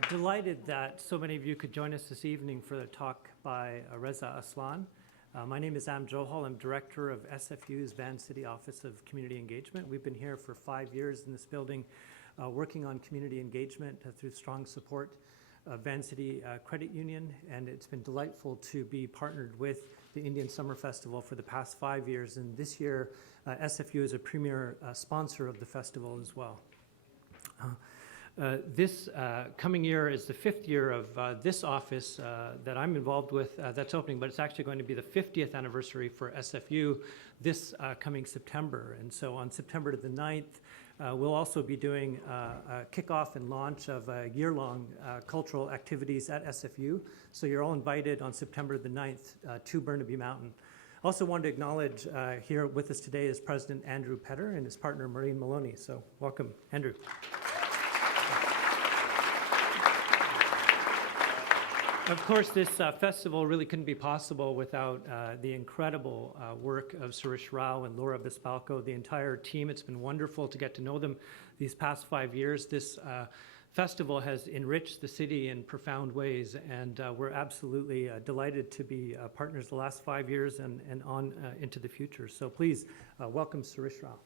Delighted that so many of you could join us this evening for the talk by Reza Aslan. My name is Am Johal. I'm director of SFU's Van City Office of Community Engagement. We've been here for 5 years in this building working on community engagement through strong support of Van City Credit Union, and it's been delightful to be partnered with the Indian Summer Festival for the past 5 years, and this year SFU is a premier sponsor of the festival as well. This coming year is the 5th year of this office that I'm involved with that's opening, but it's actually going to be the 50th anniversary for SFU this coming September. And so on September the 9th, we'll also be doing a kickoff and launch of year-long cultural activities at SFU. So you're all invited on September the 9th to Burnaby Mountain. Also wanted to acknowledge here with us today is President Andrew Petter and his partner Maureen Maloney. So welcome, Andrew. Of course, this festival really couldn't be possible without the incredible work of Suresh Rao and Laura Bispalco, the entire team. It's been wonderful to get to know them these past 5 years. This festival has enriched the city in profound ways, and we're absolutely delighted to be partners the last 5 years and on into the future. So please welcome Suresh Rao.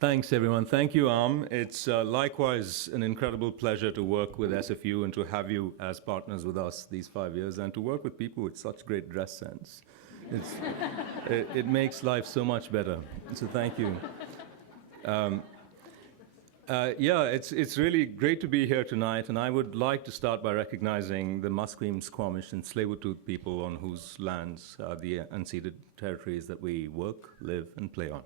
Thanks, everyone. Thank you, Am. It's likewise an incredible pleasure to work with SFU and to have you as partners with us these 5 years and to work with people with such great dress sense. It makes life so much better. So thank you. Yeah, it's really great to be here tonight, and I would like to start by recognizing the Musqueam, Squamish, and Tsleil-Waututh people on whose lands the unceded territories that we work, live, and play on.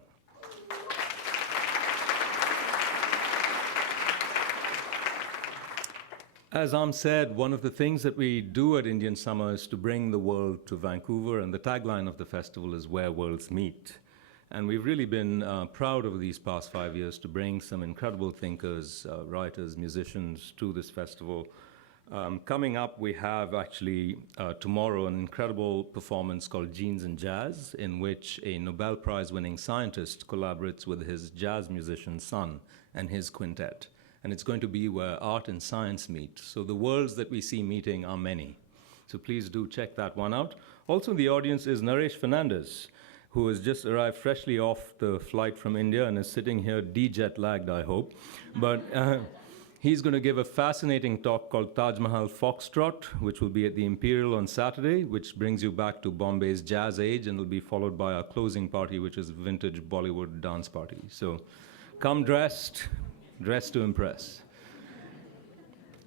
As Am said, one of the things that we do at Indian Summer is to bring the world to Vancouver, and the tagline of the festival is "Where Worlds Meet." And we've really been proud over these past 5 years to bring some incredible thinkers, writers, musicians to this festival. Coming up, we have actually tomorrow an incredible performance called Genes and Jazz, in which a Nobel Prize-winning scientist collaborates with his jazz musician son and his quintet. And it's going to be where art and science meet. So the worlds that we see meeting are many. So please do check that one out. Also in the audience is Naresh Fernandez, who has just arrived freshly off the flight from India and is sitting here de-jet lagged, I hope. But he's going to give a fascinating talk called Taj Mahal Foxtrot, which will be at the Imperial on Saturday, which brings you back to Bombay's jazz age, and will be followed by our closing party, which is vintage Bollywood dance party. So come dressed to impress.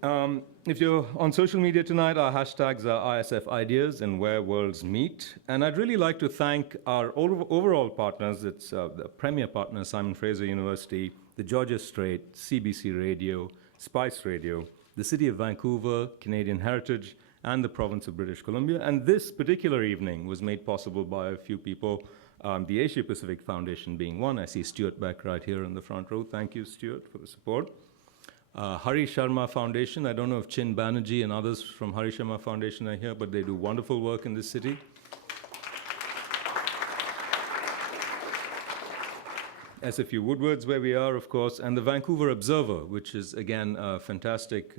If you're on social media tonight, our hashtags are ISF Ideas and Where Worlds Meet. And I'd really like to thank our overall partners. It's the premier partners, Simon Fraser University, the Georgia Strait, CBC Radio, Spice Radio, the City of Vancouver, Canadian Heritage, and the Province of British Columbia. And this particular evening was made possible by a few people, the Asia Pacific Foundation being one. I see Stuart Beck right here in the front row. Thank you, Stuart, for the support. Hari Sharma Foundation. I don't know if Chin Banerjee and others from Hari Sharma Foundation are here, but they do wonderful work in this city. SFU Woodwards, where we are, of course, and the Vancouver Observer, which is, again, fantastic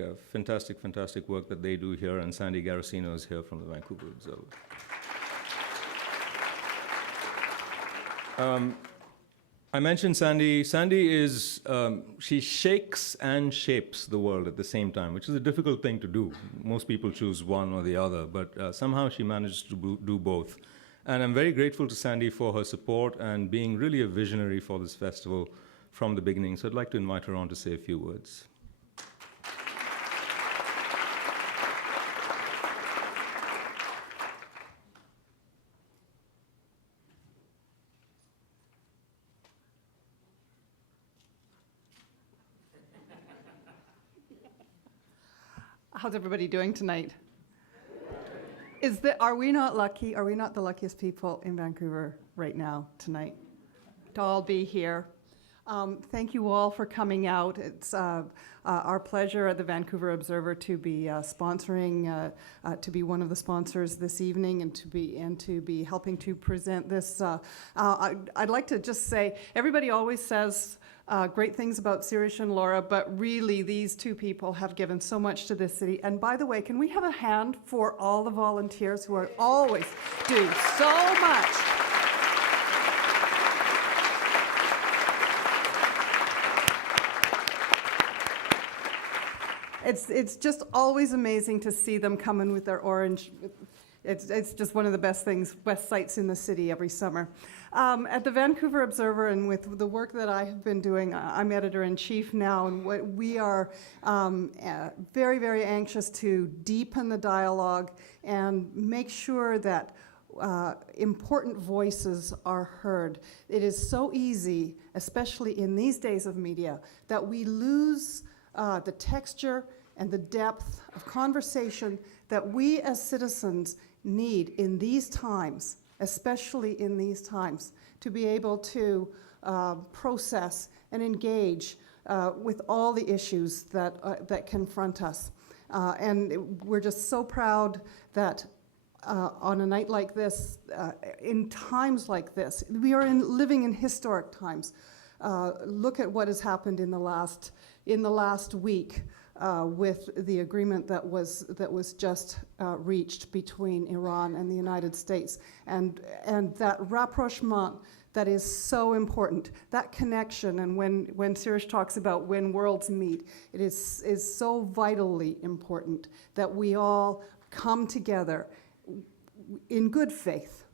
work that they do here, and Sandy Garosino is here from the Vancouver Observer. I mentioned Sandy. Sandy is, she shakes and shapes the world at the same time, which is a difficult thing to do. Most people choose one or the other, but somehow she manages to do both. And I'm very grateful to Sandy for her support and being really a visionary for this festival from the beginning. So I'd like to invite her on to say a few words. How's everybody doing tonight? Are we not lucky? Are we not the luckiest people in Vancouver right now, tonight, to all be here? Thank you all for coming out. It's our pleasure at the Vancouver Observer to be sponsoring, to be one of the sponsors this evening, and to be helping to present this. I'd like to just say, everybody always says great things about Sirish and Laura, but really these two people have given so much to this city. And by the way, can we have a hand for all the volunteers who are always do so much? It's just always amazing to see them come in with their orange. It's just one of the best sights in the city every summer. At the Vancouver Observer, and with the work that I have been doing, I'm editor-in-chief now, and we are very, very anxious to deepen the dialogue and make sure that important voices are heard. It is so easy, especially in these days of media, that we lose the texture and the depth of conversation that we as citizens need in these times, especially in these times, to be able to process and engage with all the issues that confront us. And we're just so proud that on a night like this, in times like this, we are living in historic times. Look at what has happened in the last week with the agreement that was just reached between Iran and the United States, and that rapprochement that is so important, that connection. And when Sirish talks about when worlds meet, it is so vitally important that we all come together in good faith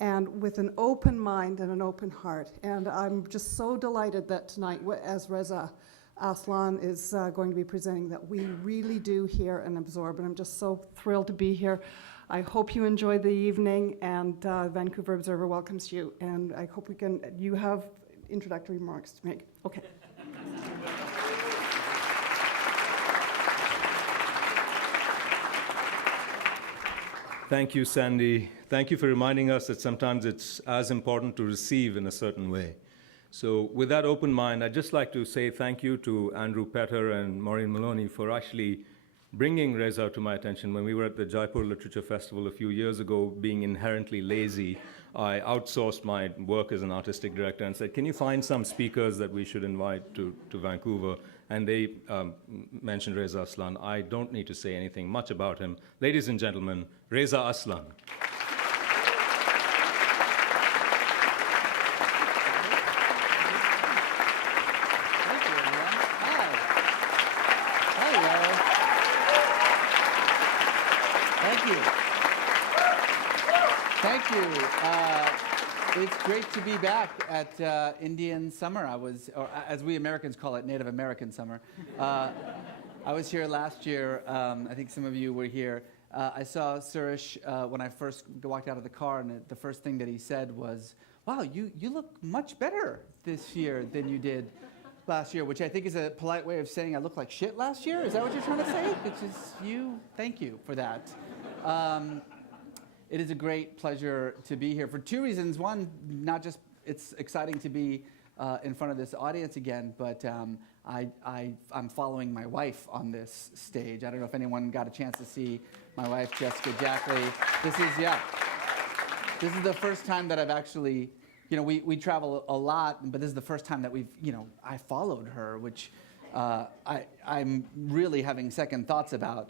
and with an open mind and an open heart. And I'm just so delighted that tonight, as Reza Aslan is going to be presenting, that we really do hear and absorb. And I'm just so thrilled to be here. I hope you enjoyed the evening, and Vancouver Observer welcomes you. And I hope you have introductory remarks to make. Okay. Thank you, Sandy. Thank you for reminding us that sometimes it's as important to receive in a certain way. So with that open mind, I'd just like to say thank you to Andrew Petter and Maureen Maloney for actually bringing Reza to my attention. When we were at the Jaipur Literature Festival a few years ago, being inherently lazy, I outsourced my work as an artistic director and said, can you find some speakers that we should invite to Vancouver? And they mentioned Reza Aslan. I don't need to say anything much about him. Ladies and gentlemen, Reza Aslan. It's great to be back at Indian Summer. Or as we Americans call it, Native American Summer. I was here last year. I think some of you were here. I saw Sirish when I first walked out of the car, and the first thing that he said was, wow, you look much better this year than you did last year, which I think is a polite way of saying I looked like shit last year. Is that what you're trying to say? It's just thank you for that. It is a great pleasure to be here for two reasons. One, not just it's exciting to be in front of this audience again, but I'm following my wife on this stage. I don't know if anyone got a chance to see my wife, Jessica Jackley. This is the first time that I've actually, we travel a lot, but this is the first time that I followed her, which I'm really having second thoughts about.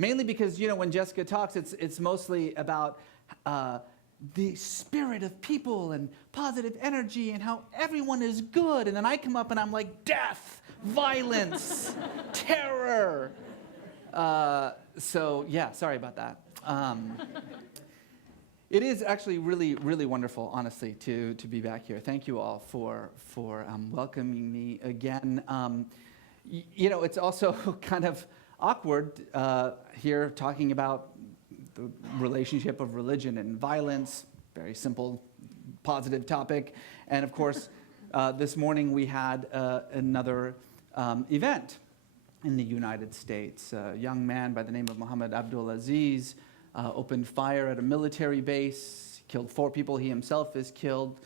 Mainly because, when Jessica talks, it's mostly about the spirit of people and positive energy and how everyone is good. And then I come up and I'm like, death, violence, terror. So, yeah, sorry about that. It is actually really, really wonderful, honestly, to be back here. Thank you all for welcoming me again. It's also kind of awkward here talking about the relationship of religion and violence, very simple, positive topic. And of course, this morning we had another event in the United States. A young man by the name of Muhammad Abdul Aziz opened fire at a military base, killed 4 people, he himself is killed.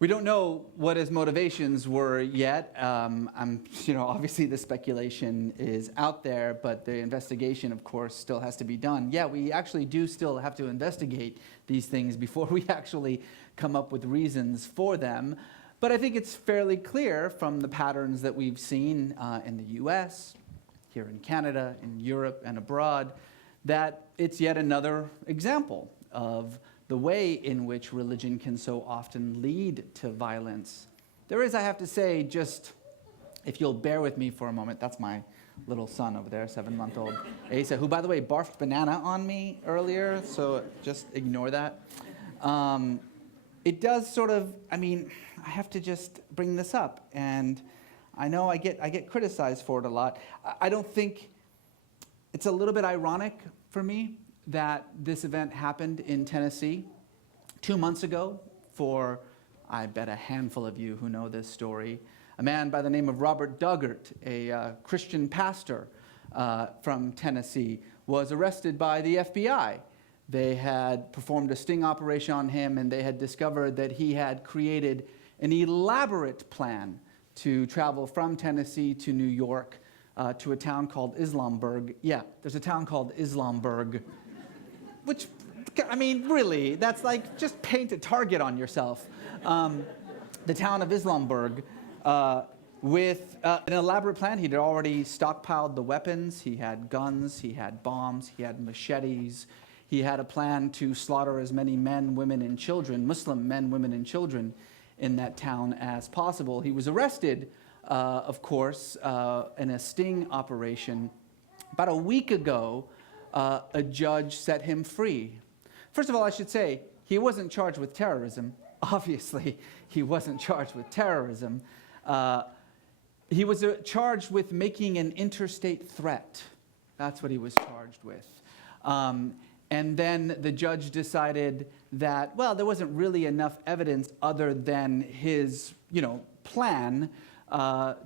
We don't know what his motivations were yet. Obviously the speculation is out there, but the investigation, of course, still has to be done. Yeah, we actually do still have to investigate these things before we actually come up with reasons for them. But I think it's fairly clear from the patterns that we've seen in the US, here in Canada, in Europe, and abroad, that it's yet another example of the way in which religion can so often lead to violence. There is, I have to say, just, if you'll bear with me for a moment, that's my little son over there, 7-month-old Asa, who, by the way, barfed banana on me earlier, so just ignore that. It does sort of, I have to just bring this up, and I know I get criticized for it a lot. I don't think, it's a little bit ironic for me that this event happened in Tennessee 2 months ago for, I bet, a handful of you who know this story. A man by the name of Robert Duggart, a Christian pastor from Tennessee, was arrested by the FBI. They had performed a sting operation on him, and they had discovered that he had created an elaborate plan to travel from Tennessee to New York to a town called Islamburg. Yeah, there's a town called Islamburg. Which, really, that's like, just paint a target on yourself. The town of Islamburg, with an elaborate plan. He'd already stockpiled the weapons. He had guns, he had bombs, he had machetes. He had a plan to slaughter as many men, women, and children, Muslim men, women, and children in that town as possible. He was arrested, of course, in a sting operation. About a week ago, a judge set him free. First of all, I should say, he wasn't charged with terrorism. Obviously, he wasn't charged with terrorism. He was charged with making an interstate threat. That's what he was charged with. And then the judge decided that, well, there wasn't really enough evidence other than his, plan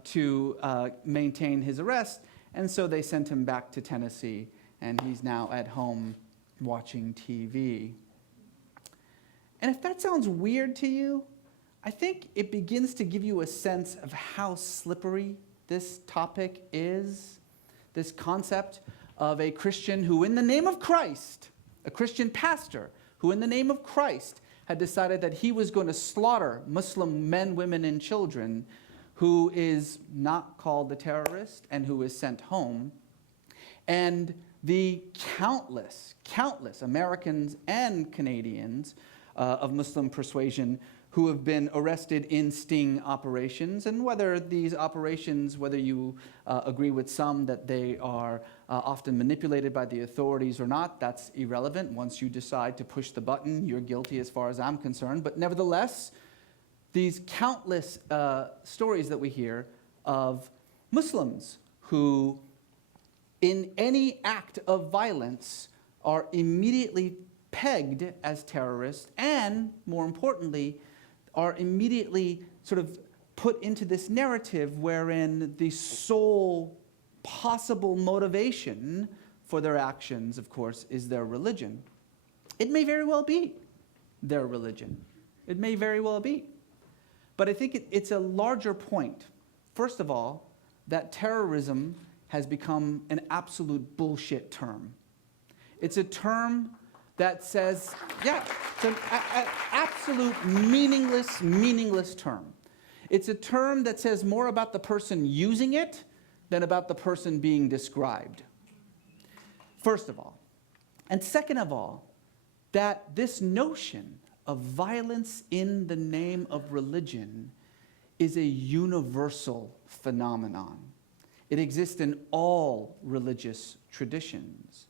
to maintain his arrest. And so they sent him back to Tennessee, and he's now at home watching TV. And if that sounds weird to you, I think it begins to give you a sense of how slippery this topic is, this concept of a Christian who, in the name of Christ, a Christian pastor who, in the name of Christ, had decided that he was going to slaughter Muslim men, women, and children, who is not called a terrorist and who is sent home. And the countless Americans and Canadians of Muslim persuasion who have been arrested in sting operations, and whether these operations, whether you agree with some that they are often manipulated by the authorities or not, that's irrelevant. Once you decide to push the button, you're guilty as far as I'm concerned. But nevertheless, these countless stories that we hear of Muslims who, in any act of violence, are immediately pegged as terrorists, and, more importantly, are immediately sort of put into this narrative wherein the sole possible motivation for their actions, of course, is their religion. It may very well be their religion. It may very well be. But I think it's a larger point. First of all, that terrorism has become an absolute bullshit term. It's a term that says, yeah, it's an absolute meaningless term. It's a term that says more about the person using it than about the person being described. First of all. And second of all, that this notion of violence in the name of religion is a universal phenomenon. It exists in all religious traditions.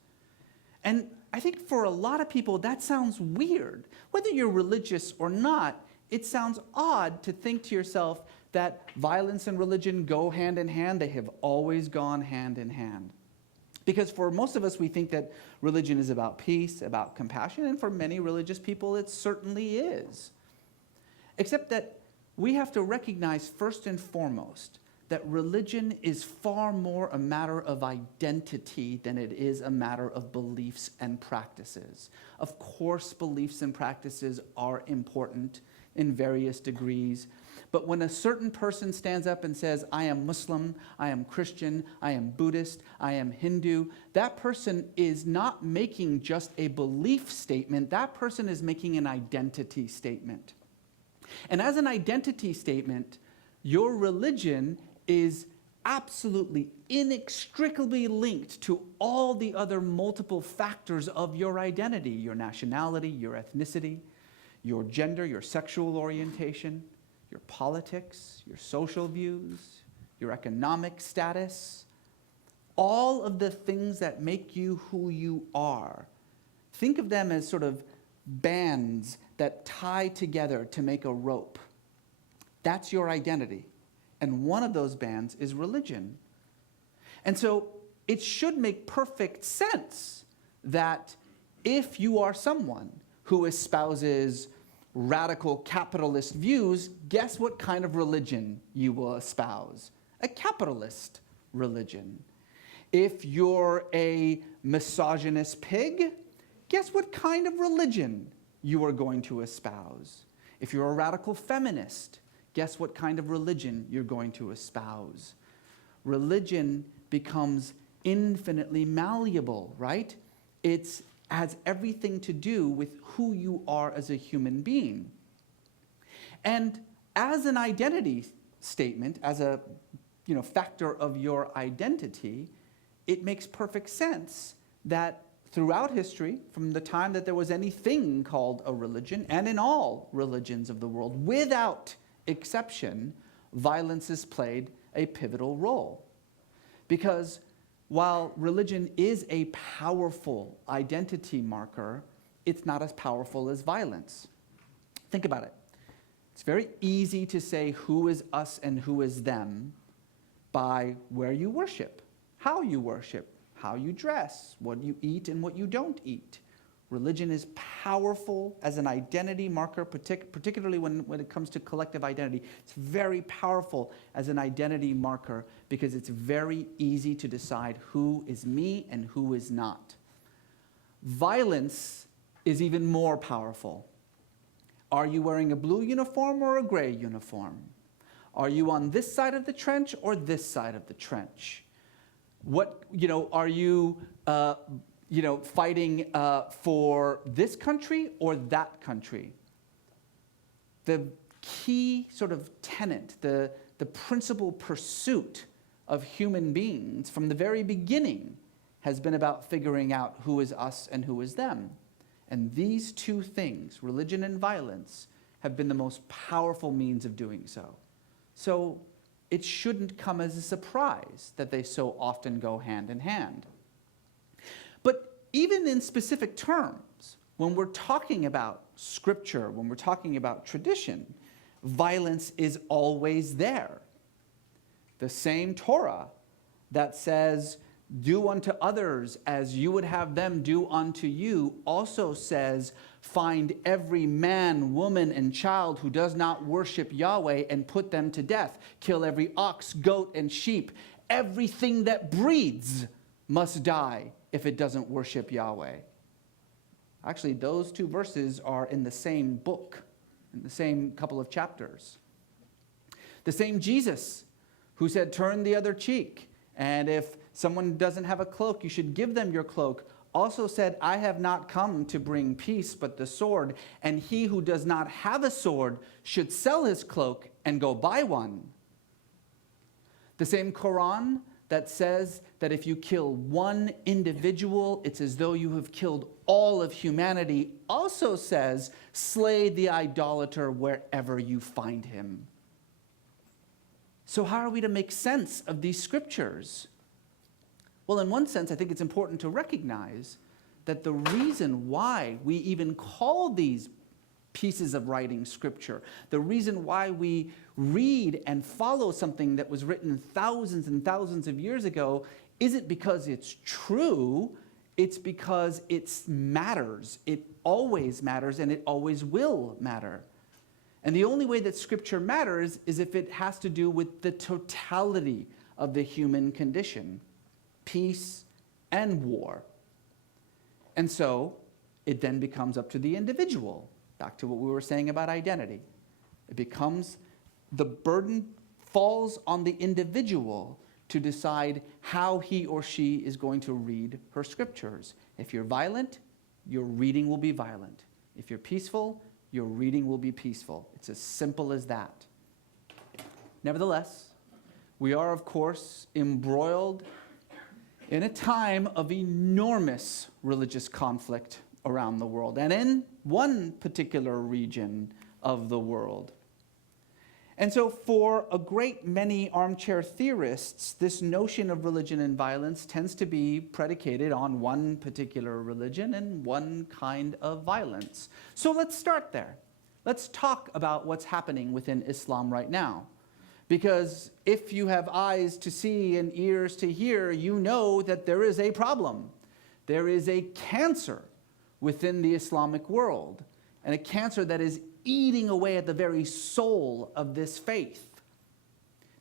And I think for a lot of people that sounds weird. Whether you're religious or not, it sounds odd to think to yourself that violence and religion go hand in hand. They have always gone hand in hand. Because for most of us, we think that religion is about peace, about compassion, and for many religious people, it certainly is. Except that we have to recognize first and foremost that religion is far more a matter of identity than it is a matter of beliefs and practices. Of course, beliefs and practices are important in various degrees, but when a certain person stands up and says, I am Muslim, I am Christian, I am Buddhist, I am Hindu, that person is not making just a belief statement, that person is making an identity statement. And as an identity statement, your religion is absolutely inextricably linked to all the other multiple factors of your identity, your nationality, your ethnicity, your gender, your sexual orientation, your politics, your social views, your economic status, all of the things that make you who you are. Think of them as sort of bands that tie together to make a rope. That's your identity. And one of those bands is religion. And so it should make perfect sense that if you are someone who espouses radical capitalist views, guess what kind of religion you will espouse? A capitalist religion. If you're a misogynist pig, guess what kind of religion you are going to espouse? If you're a radical feminist, guess what kind of religion you're going to espouse? Religion becomes infinitely malleable, right? It has everything to do with who you are as a human being. And as an identity statement, as a factor of your identity, it makes perfect sense that throughout history, from the time that there was anything called a religion, and in all religions of the world, without exception, violence has played a pivotal role. Because while religion is a powerful identity marker, it's not as powerful as violence. Think about it. It's very easy to say who is us and who is them by where you worship, how you worship, how you dress, what you eat and what you don't eat. Religion is powerful as an identity marker, particularly when it comes to collective identity. It's very powerful as an identity marker because it's very easy to decide who is me and who is not. Violence is even more powerful. Are you wearing a blue uniform or a gray uniform? Are you on this side of the trench or this side of the trench? Are you fighting for this country or that country? The key sort of tenet, the principal pursuit of human beings from the very beginning has been about figuring out who is us and who is them. And these two things, religion and violence, have been the most powerful means of doing so. So it shouldn't come as a surprise that they so often go hand in hand. But even in specific terms, when we're talking about scripture, when we're talking about tradition, violence is always there. The same Torah that says, do unto others as you would have them do unto you, also says, find every man, woman, and child who does not worship Yahweh and put them to death. Kill every ox, goat, and sheep. Everything that breathes must die if it doesn't worship Yahweh. Actually, those two verses are in the same book, in the same couple of chapters. The same Jesus who said, turn the other cheek, and if someone doesn't have a cloak, you should give them your cloak, also said, I have not come to bring peace but the sword, and he who does not have a sword should sell his cloak and go buy one. The same Quran that says that if you kill one individual, it's as though you have killed all of humanity, also says, slay the idolater wherever you find him. So how are we to make sense of these scriptures? Well, in one sense, I think it's important to recognize that the reason why we even call these pieces of writing scripture, the reason why we read and follow something that was written thousands and thousands of years ago, isn't because it's true, it's because it matters. It always matters and it always will matter. And the only way that Scripture matters is if it has to do with the totality of the human condition, peace and war. And so it then becomes up to the individual, back to what we were saying about identity. It becomes, the burden falls on the individual to decide how he or she is going to read her scriptures. If you're violent, your reading will be violent. If you're peaceful, your reading will be peaceful. It's as simple as that. Nevertheless, we are, of course, embroiled in a time of enormous religious conflict around the world, and in one particular region of the world. And so for a great many armchair theorists, this notion of religion and violence tends to be predicated on one particular religion and one kind of violence. So let's start there. Let's talk about what's happening within Islam right now. Because if you have eyes to see and ears to hear, you know that there is a problem. There is a cancer within the Islamic world, and a cancer that is eating away at the very soul of this faith.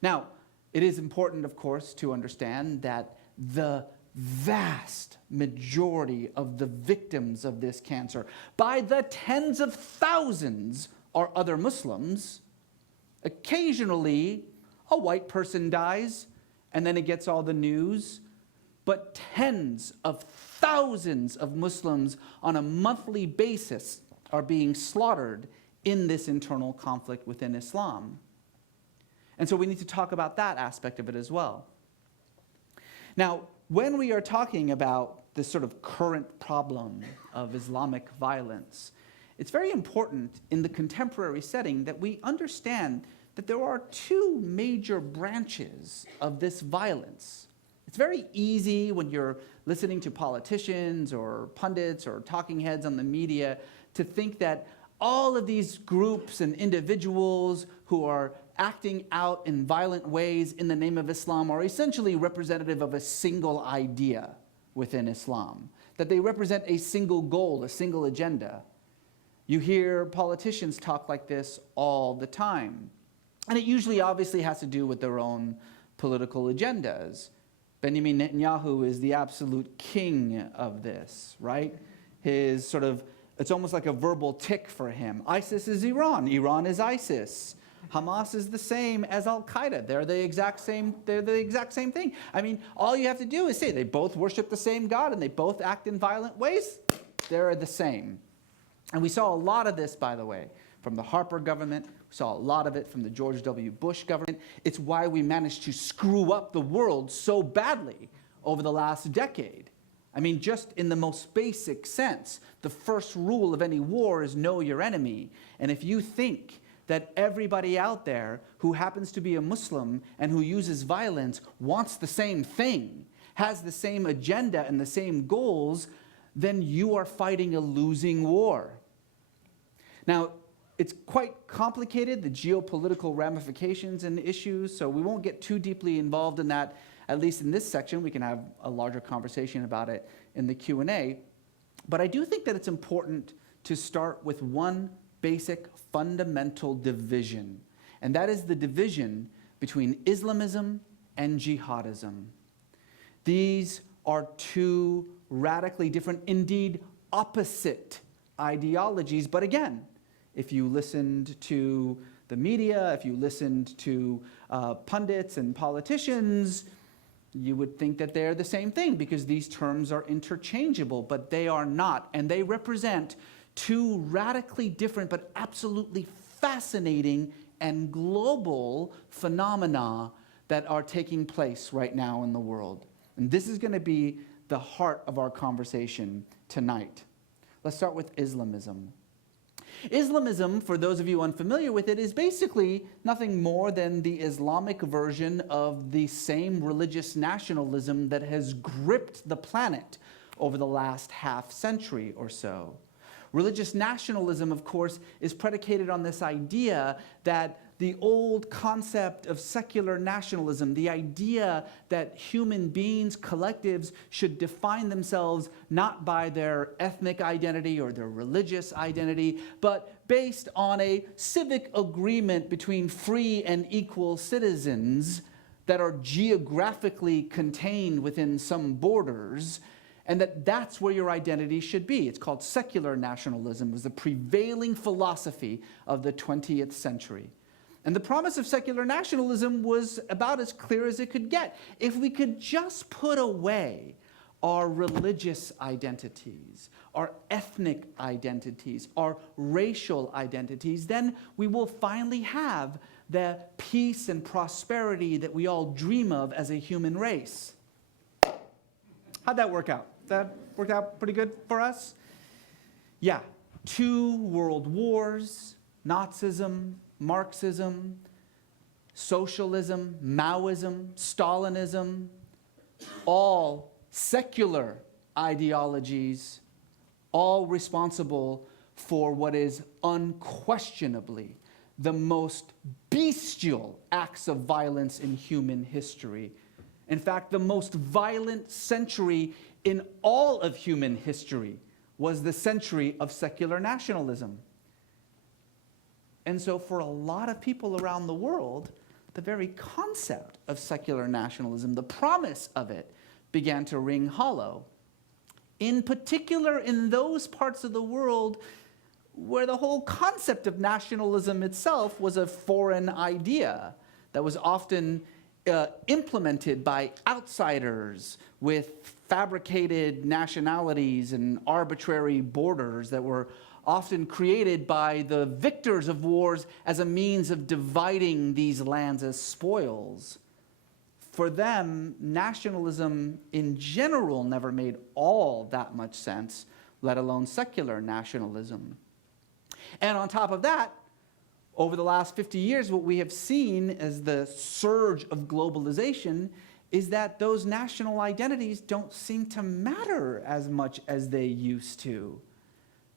Now, it is important, of course, to understand that the vast majority of the victims of this cancer, by the tens of thousands, are other Muslims. Occasionally, a white person dies, and then it gets all the news, but tens of thousands of Muslims on a monthly basis are being slaughtered in this internal conflict within Islam. And so we need to talk about that aspect of it as well. Now, when we are talking about this sort of current problem of Islamic violence, it's very important in the contemporary setting that we understand that there are two major branches of this violence. It's very easy when you're listening to politicians or pundits or talking heads on the media to think that all of these groups and individuals who are acting out in violent ways in the name of Islam are essentially representative of a single idea within Islam, that they represent a single goal, a single agenda. You hear politicians talk like this all the time. And it usually obviously has to do with their own political agendas. Benjamin Netanyahu is the absolute king of this, right? His sort of, it's almost like a verbal tick for him. ISIS is Iran. Iran is ISIS. Hamas is the same as Al-Qaeda. They're the exact same thing. I mean, all you have to do is say they both worship the same God and they both act in violent ways. They're the same. And we saw a lot of this, by the way, from the Harper government. We saw a lot of it from the George W. Bush government. It's why we managed to screw up the world so badly over the last decade. I mean, just in the most basic sense, the first rule of any war is know your enemy. And if you think that everybody out there who happens to be a Muslim and who uses violence wants the same thing, has the same agenda and the same goals, then you are fighting a losing war. Now, it's quite complicated, the geopolitical ramifications and issues, so we won't get too deeply involved in that, at least in this section. We can have a larger conversation about it in the Q&A. But I do think that it's important to start with one basic fundamental division, and that is the division between Islamism and Jihadism. These are two radically different, indeed opposite ideologies, but again, if you listened to the media, if you listened to pundits and politicians, you would think that they're the same thing because these terms are interchangeable, but they are not. And they represent two radically different but absolutely fascinating and global phenomena that are taking place right now in the world. And this is going to be the heart of our conversation tonight. Let's start with Islamism. Islamism, for those of you unfamiliar with it, is basically nothing more than the Islamic version of the same religious nationalism that has gripped the planet over the last half century or so. Religious nationalism, of course, is predicated on this idea that the old concept of secular nationalism, the idea that human beings, collectives, should define themselves not by their ethnic identity or their religious identity, but based on a civic agreement between free and equal citizens that are geographically contained within some borders, and that's where your identity should be. It's called secular nationalism. It was the prevailing philosophy of the 20th century. And the promise of secular nationalism was about as clear as it could get. If we could just put away our religious identities, our ethnic identities, our racial identities, then we will finally have the peace and prosperity that we all dream of as a human race. How'd that work out? That worked out pretty good for us? Yeah, 2 world wars, Nazism, Marxism, socialism, Maoism, Stalinism, all secular ideologies, all responsible for what is unquestionably the most bestial acts of violence in human history. In fact, the most violent century in all of human history was the century of secular nationalism. And so for a lot of people around the world, the very concept of secular nationalism, the promise of it, began to ring hollow. In particular, in those parts of the world where the whole concept of nationalism itself was a foreign idea that was often implemented by outsiders with fabricated nationalities and arbitrary borders that were often created by the victors of wars as a means of dividing these lands as spoils. For them, nationalism in general never made all that much sense, let alone secular nationalism. And on top of that, over the last 50 years, what we have seen as the surge of globalization is that those national identities don't seem to matter as much as they used to.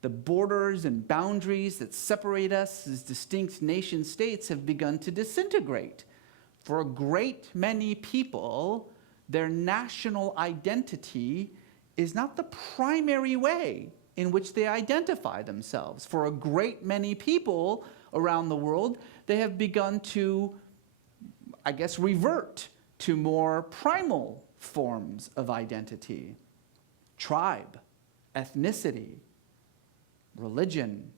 The borders and boundaries that separate us as distinct nation states have begun to disintegrate. For a great many people, their national identity is not the primary way in which they identify themselves. For a great many people around the world, they have begun to, I guess, revert to more primal forms of identity. Tribe, ethnicity, religion.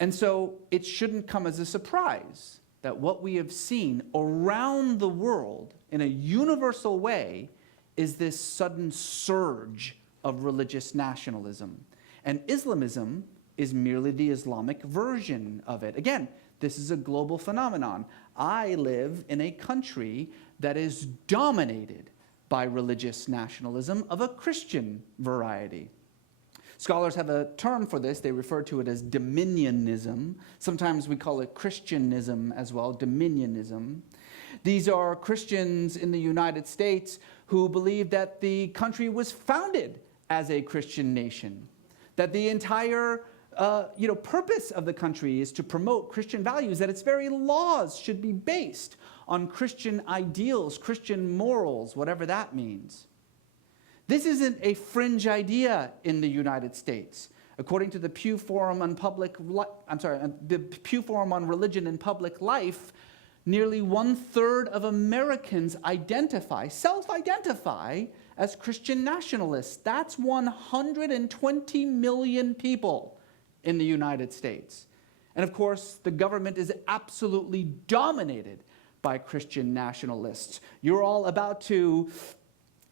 And so it shouldn't come as a surprise that what we have seen around the world in a universal way is this sudden surge of religious nationalism. And Islamism is merely the Islamic version of it. Again, this is a global phenomenon. I live in a country that is dominated by religious nationalism of a Christian variety. Scholars have a term for this. They refer to it as dominionism. Sometimes we call it Christianism as well, dominionism. These are Christians in the United States who believe that the country was founded as a Christian nation, that the entire purpose of the country is to promote Christian values, that its very laws should be based on Christian ideals, Christian morals, whatever that means. This isn't a fringe idea in the United States. According to the Pew Forum on the Pew Forum on Religion and Public Life, nearly 1/3 of Americans self-identify as Christian nationalists. That's 120 million people in the United States. And of course, the government is absolutely dominated by Christian nationalists. You're all about to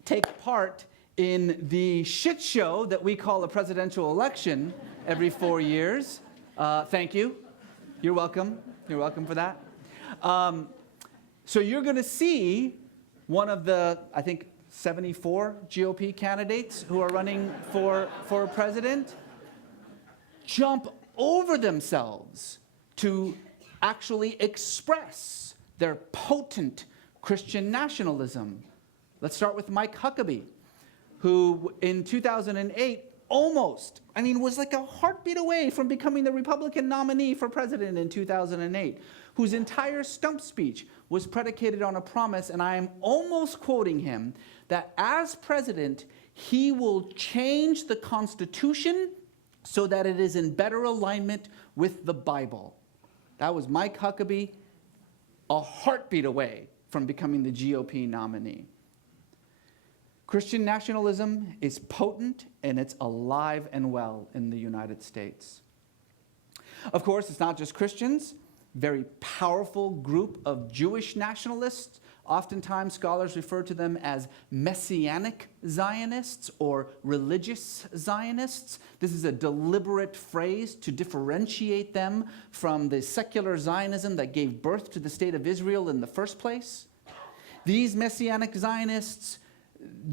take part in the shit show that we call a presidential election every 4 years. Thank you. You're welcome. You're welcome for that. So you're going to see one of the, I think, 74 GOP candidates who are running for president jump over themselves to actually express their potent Christian nationalism. Let's start with Mike Huckabee, who in 2008 almost, was like a heartbeat away from becoming the Republican nominee for president in 2008, whose entire stump speech was predicated on a promise, and I am almost quoting him, that as president, he will change the Constitution so that it is in better alignment with the Bible. That was Mike Huckabee, a heartbeat away from becoming the GOP nominee. Christian nationalism is potent and it's alive and well in the United States. Of course, it's not just Christians. Very powerful group of Jewish nationalists. Oftentimes, scholars refer to them as Messianic Zionists or religious Zionists. This is a deliberate phrase to differentiate them from the secular Zionism that gave birth to the state of Israel in the first place. These Messianic Zionists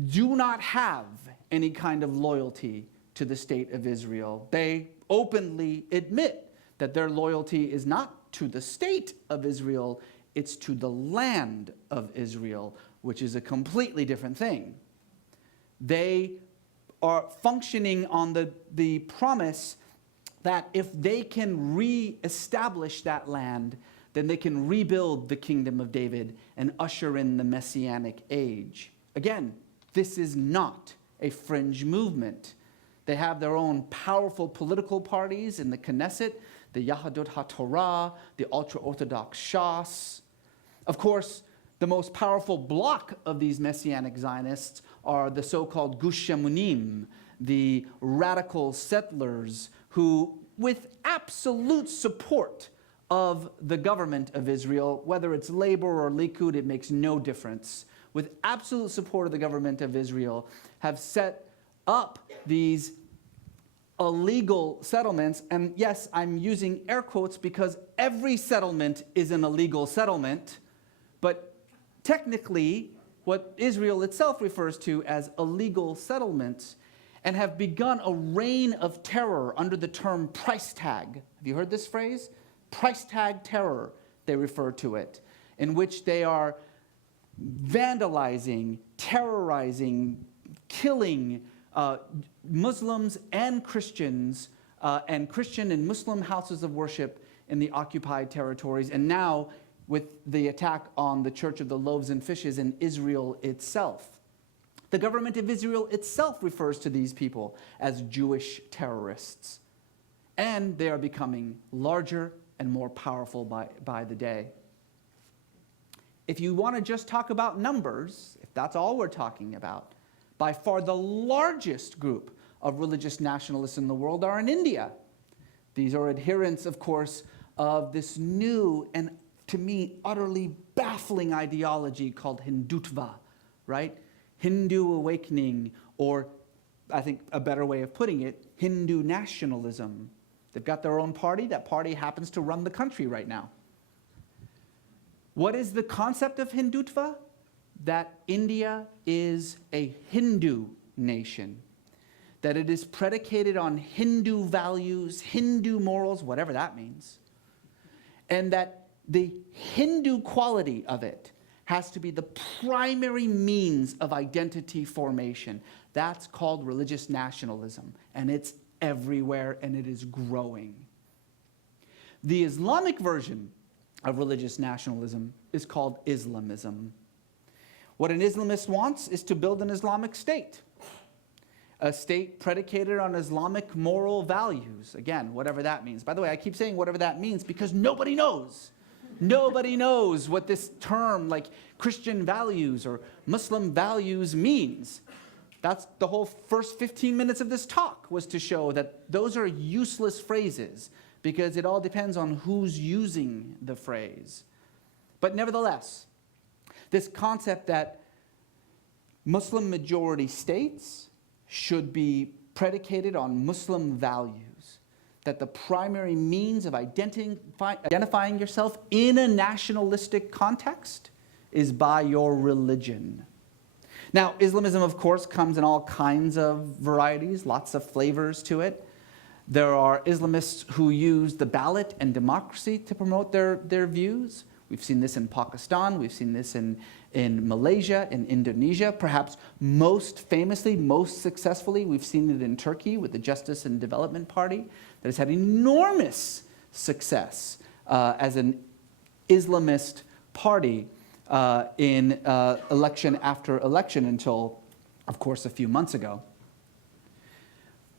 do not have any kind of loyalty to the state of Israel. They openly admit that their loyalty is not to the state of Israel, it's to the land of Israel, which is a completely different thing. They are functioning on the promise that if they can re-establish that land, then they can rebuild the kingdom of David and usher in the Messianic age. Again, this is not a fringe movement. They have their own powerful political parties in the Knesset, the Yahadut HaTorah, the ultra-Orthodox Shas. Of course, the most powerful block of these Messianic Zionists are the so-called Gush Emunim, the radical settlers who, with absolute support of the government of Israel, whether it's Labor or Likud, it makes no difference, with absolute support of the government of Israel, have set up these illegal settlements. And yes, I'm using air quotes because every settlement is an illegal settlement, but technically what Israel itself refers to as illegal settlements, and have begun a reign of terror under the term price tag. Have you heard this phrase? Price tag terror, they refer to it, in which they are vandalizing, terrorizing, killing Muslims and Christians, and Christian and Muslim houses of worship in the occupied territories, and now with the attack on the Church of the Loaves and Fishes in Israel itself. The government of Israel itself refers to these people as Jewish terrorists, and they are becoming larger and more powerful by the day. If you want to just talk about numbers, if that's all we're talking about, by far the largest group of religious nationalists in the world are in India. These are adherents, of course, of this new and, to me, utterly baffling ideology called Hindutva, right? Hindu awakening, or I think a better way of putting it, Hindu nationalism. They've got their own party. That party happens to run the country right now. What is the concept of Hindutva? That India is a Hindu nation, that it is predicated on Hindu values, Hindu morals, whatever that means, and that the Hindu quality of it has to be the primary means of identity formation. That's called religious nationalism, and it's everywhere, and it is growing. The Islamic version of religious nationalism is called Islamism. What an Islamist wants is to build an Islamic state, a state predicated on Islamic moral values. Again, whatever that means. By the way, I keep saying whatever that means because nobody knows. Nobody knows what this term like Christian values or Muslim values means. That's the whole first 15 minutes of this talk, was to show that those are useless phrases because it all depends on who's using the phrase. But nevertheless, this concept that Muslim majority states should be predicated on Muslim values, that the primary means of identifying yourself in a nationalistic context is by your religion. Now, Islamism, of course, comes in all kinds of varieties, lots of flavors to it. There are Islamists who use the ballot and democracy to promote their views. We've seen this in Pakistan. We've seen this in in Malaysia, in Indonesia, perhaps most famously, most successfully, we've seen it in Turkey with the Justice and Development Party that has had enormous success as an Islamist party in election after election until, of course, a few months ago.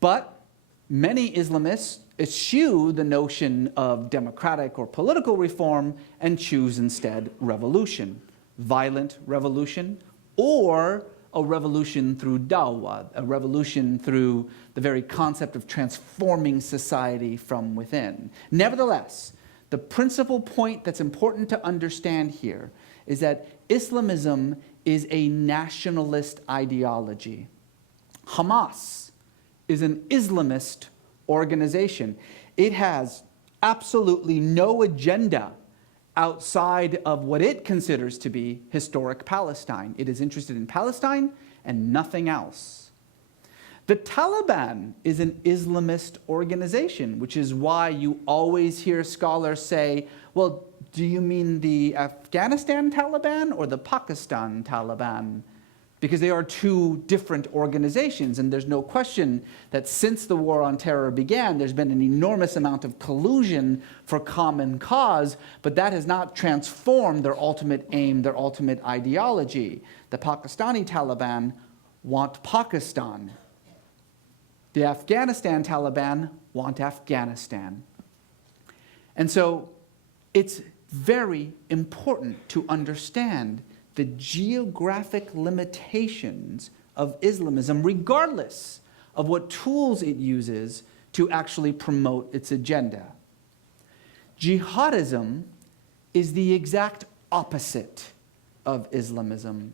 But many Islamists eschew the notion of democratic or political reform and choose instead revolution, violent revolution, or a revolution through dawah, a revolution through the very concept of transforming society from within. Nevertheless, the principal point that's important to understand here is that Islamism is a nationalist ideology. Hamas is an Islamist organization. It has absolutely no agenda outside of what it considers to be historic Palestine. It is interested in Palestine and nothing else. The Taliban is an Islamist organization, which is why you always hear scholars say, well, do you mean the Afghanistan Taliban or the Pakistan Taliban? Because they are two different organizations, and there's no question that since the war on terror began, there's been an enormous amount of collusion for common cause, but that has not transformed their ultimate aim, their ultimate ideology. The Pakistani Taliban want Pakistan. The Afghanistan Taliban want Afghanistan. And so it's very important to understand the geographic limitations of Islamism, regardless of what tools it uses to actually promote its agenda. Jihadism is the exact opposite of Islamism.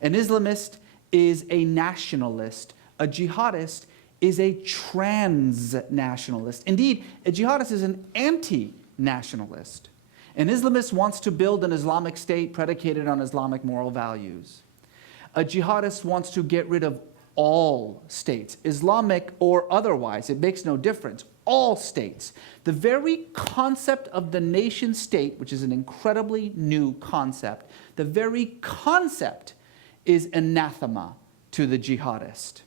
An Islamist is a nationalist. A jihadist is a transnationalist. Indeed, a jihadist is an anti-nationalist. An Islamist wants to build an Islamic state predicated on Islamic moral values. A jihadist wants to get rid of all states, Islamic or otherwise, it makes no difference, all states. The very concept of the nation state, which is an incredibly new concept, the very concept is anathema to the jihadist.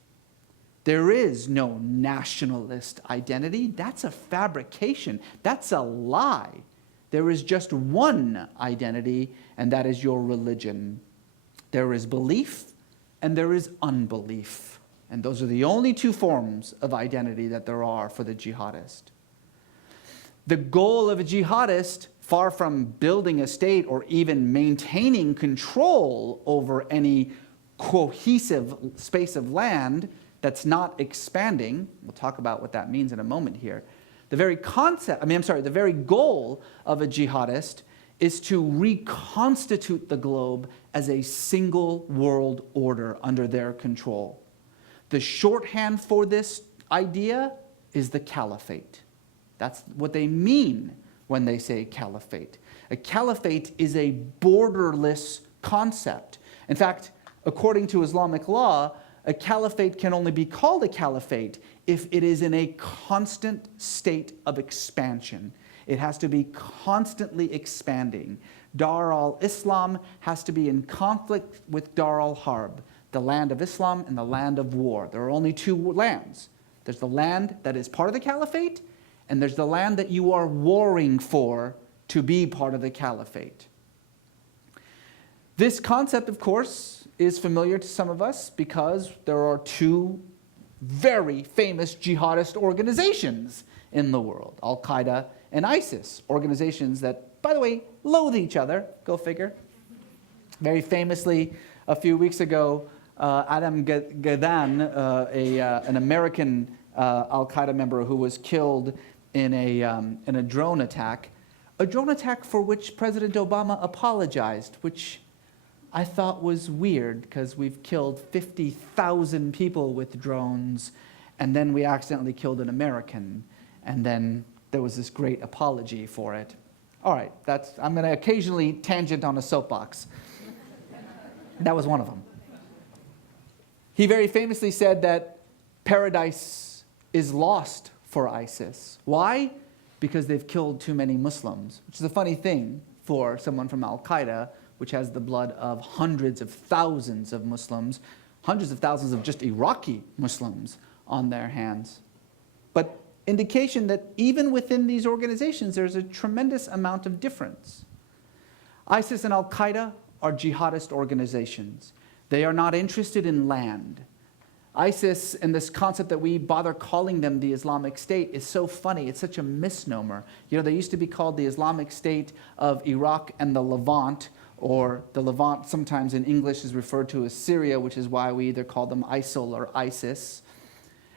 There is no nationalist identity. That's a fabrication. That's a lie. There is just one identity, and that is your religion. There is belief, and there is unbelief. And those are the only two forms of identity that there are for the jihadist. The goal of a jihadist, far from building a state or even maintaining control over any cohesive space of land that's not expanding, we'll talk about what that means in a moment here. The very the very goal of a jihadist is to reconstitute the globe as a single world order under their control. The shorthand for this idea is the caliphate. That's what they mean when they say caliphate. A caliphate is a borderless concept. In fact, according to Islamic law, a caliphate can only be called a caliphate if it is in a constant state of expansion. It has to be constantly expanding. Dar al-Islam has to be in conflict with Dar al-Harb, the land of Islam and the land of war. There are only two lands. There's the land that is part of the caliphate, and there's the land that you are warring for to be part of the caliphate. This concept, of course, is familiar to some of us because there are two very famous jihadist organizations in the world, Al-Qaeda and ISIS, organizations that, by the way, loathe each other, go figure. Very famously, a few weeks ago, Adam Gadan, an American Al-Qaeda member who was killed in a drone attack for which President Obama apologized, which I thought was weird because we've killed 50,000 people with drones, and then we accidentally killed an American, and then there was this great apology for it. All right, I'm going to occasionally tangent on a soapbox. That was one of them. He very famously said that paradise is lost for ISIS. Why? Because they've killed too many Muslims, which is a funny thing for someone from Al-Qaeda which has the blood of hundreds of thousands of Muslims, hundreds of thousands of just Iraqi Muslims on their hands. But indication that even within these organizations, there's a tremendous amount of difference. ISIS and Al-Qaeda are jihadist organizations. They are not interested in land. ISIS and this concept that we bother calling them the Islamic State is so funny. It's such a misnomer. You know, they used to be called the Islamic State of Iraq and the Levant, or the Levant sometimes in English is referred to as Syria, which is why we either call them ISIL or ISIS.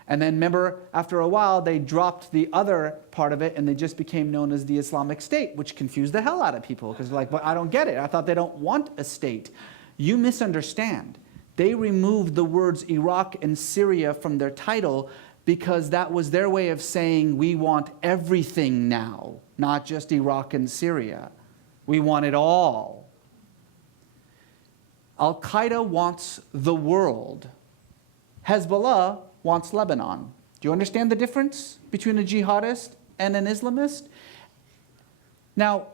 And then remember, after a while, they dropped the other part of it and they just became known as the Islamic State, which confused the hell out of people because they're like, well, I don't get it. I thought they don't want a state. You misunderstand. They removed the words Iraq and Syria from their title because that was their way of saying we want everything now, not just Iraq and Syria. We want it all. Al-Qaeda wants the world. Hezbollah wants Lebanon. Do you understand the difference between a jihadist and an Islamist? Now,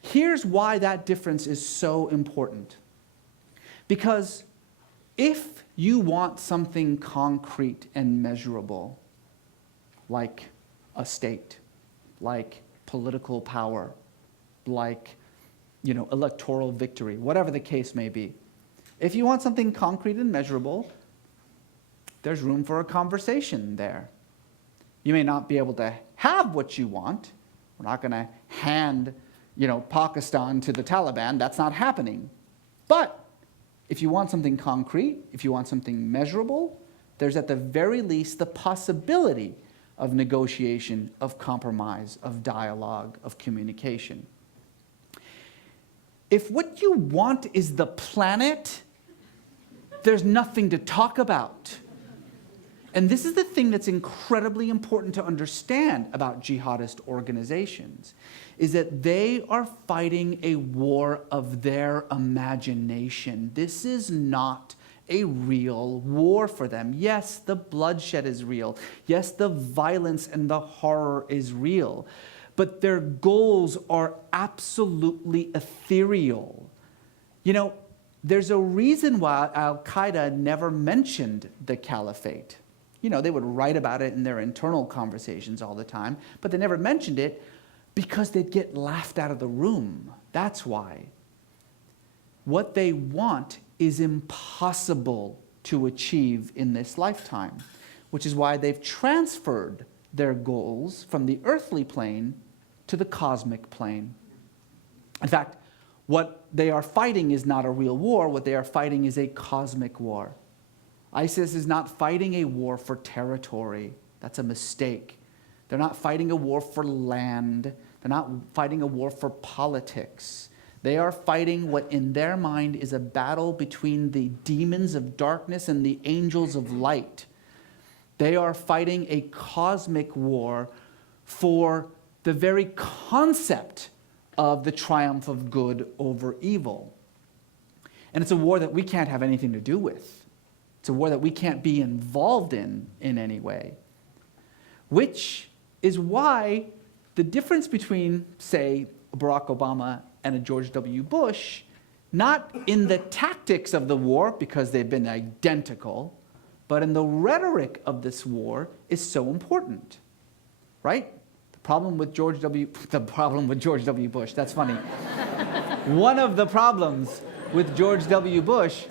here's why that difference is so important. Because if you want something concrete and measurable, like a state, like political power, like, you know, electoral victory, whatever the case may be, if you want something concrete and measurable, there's room for a conversation there. You may not be able to have what you want. We're not going to hand, you know, Pakistan to the Taliban. That's not happening. But if you want something concrete, if you want something measurable, there's at the very least the possibility of negotiation, of compromise, of dialogue, of communication. If what you want is the planet, there's nothing to talk about. And this is the thing that's incredibly important to understand about jihadist organizations, is that they are fighting a war of their imagination. This is not a real war for them. Yes, the bloodshed is real. Yes, the violence and the horror is real. But their goals are absolutely ethereal. You know, there's a reason why Al-Qaeda never mentioned the caliphate. You know, they would write about it in their internal conversations all the time, but they never mentioned it because they'd get laughed out of the room. That's why. What they want is impossible to achieve in this lifetime, which is why they've transferred their goals from the earthly plane to the cosmic plane. In fact, what they are fighting is not a real war. What they are fighting is a cosmic war. ISIS is not fighting a war for territory. That's a mistake. They're not fighting a war for land. They're not fighting a war for politics. They are fighting what in their mind is a battle between the demons of darkness and the angels of light. They are fighting a cosmic war for the very concept of the triumph of good over evil. And it's a war that we can't have anything to do with. It's a war that we can't be involved in any way. Which is why the difference between, say, Barack Obama and a George W. Bush, not in the tactics of the war, because they've been identical, but in the rhetoric of this war is so important, right? The problem with George W. Bush, that's funny. One of the problems with George W. Bush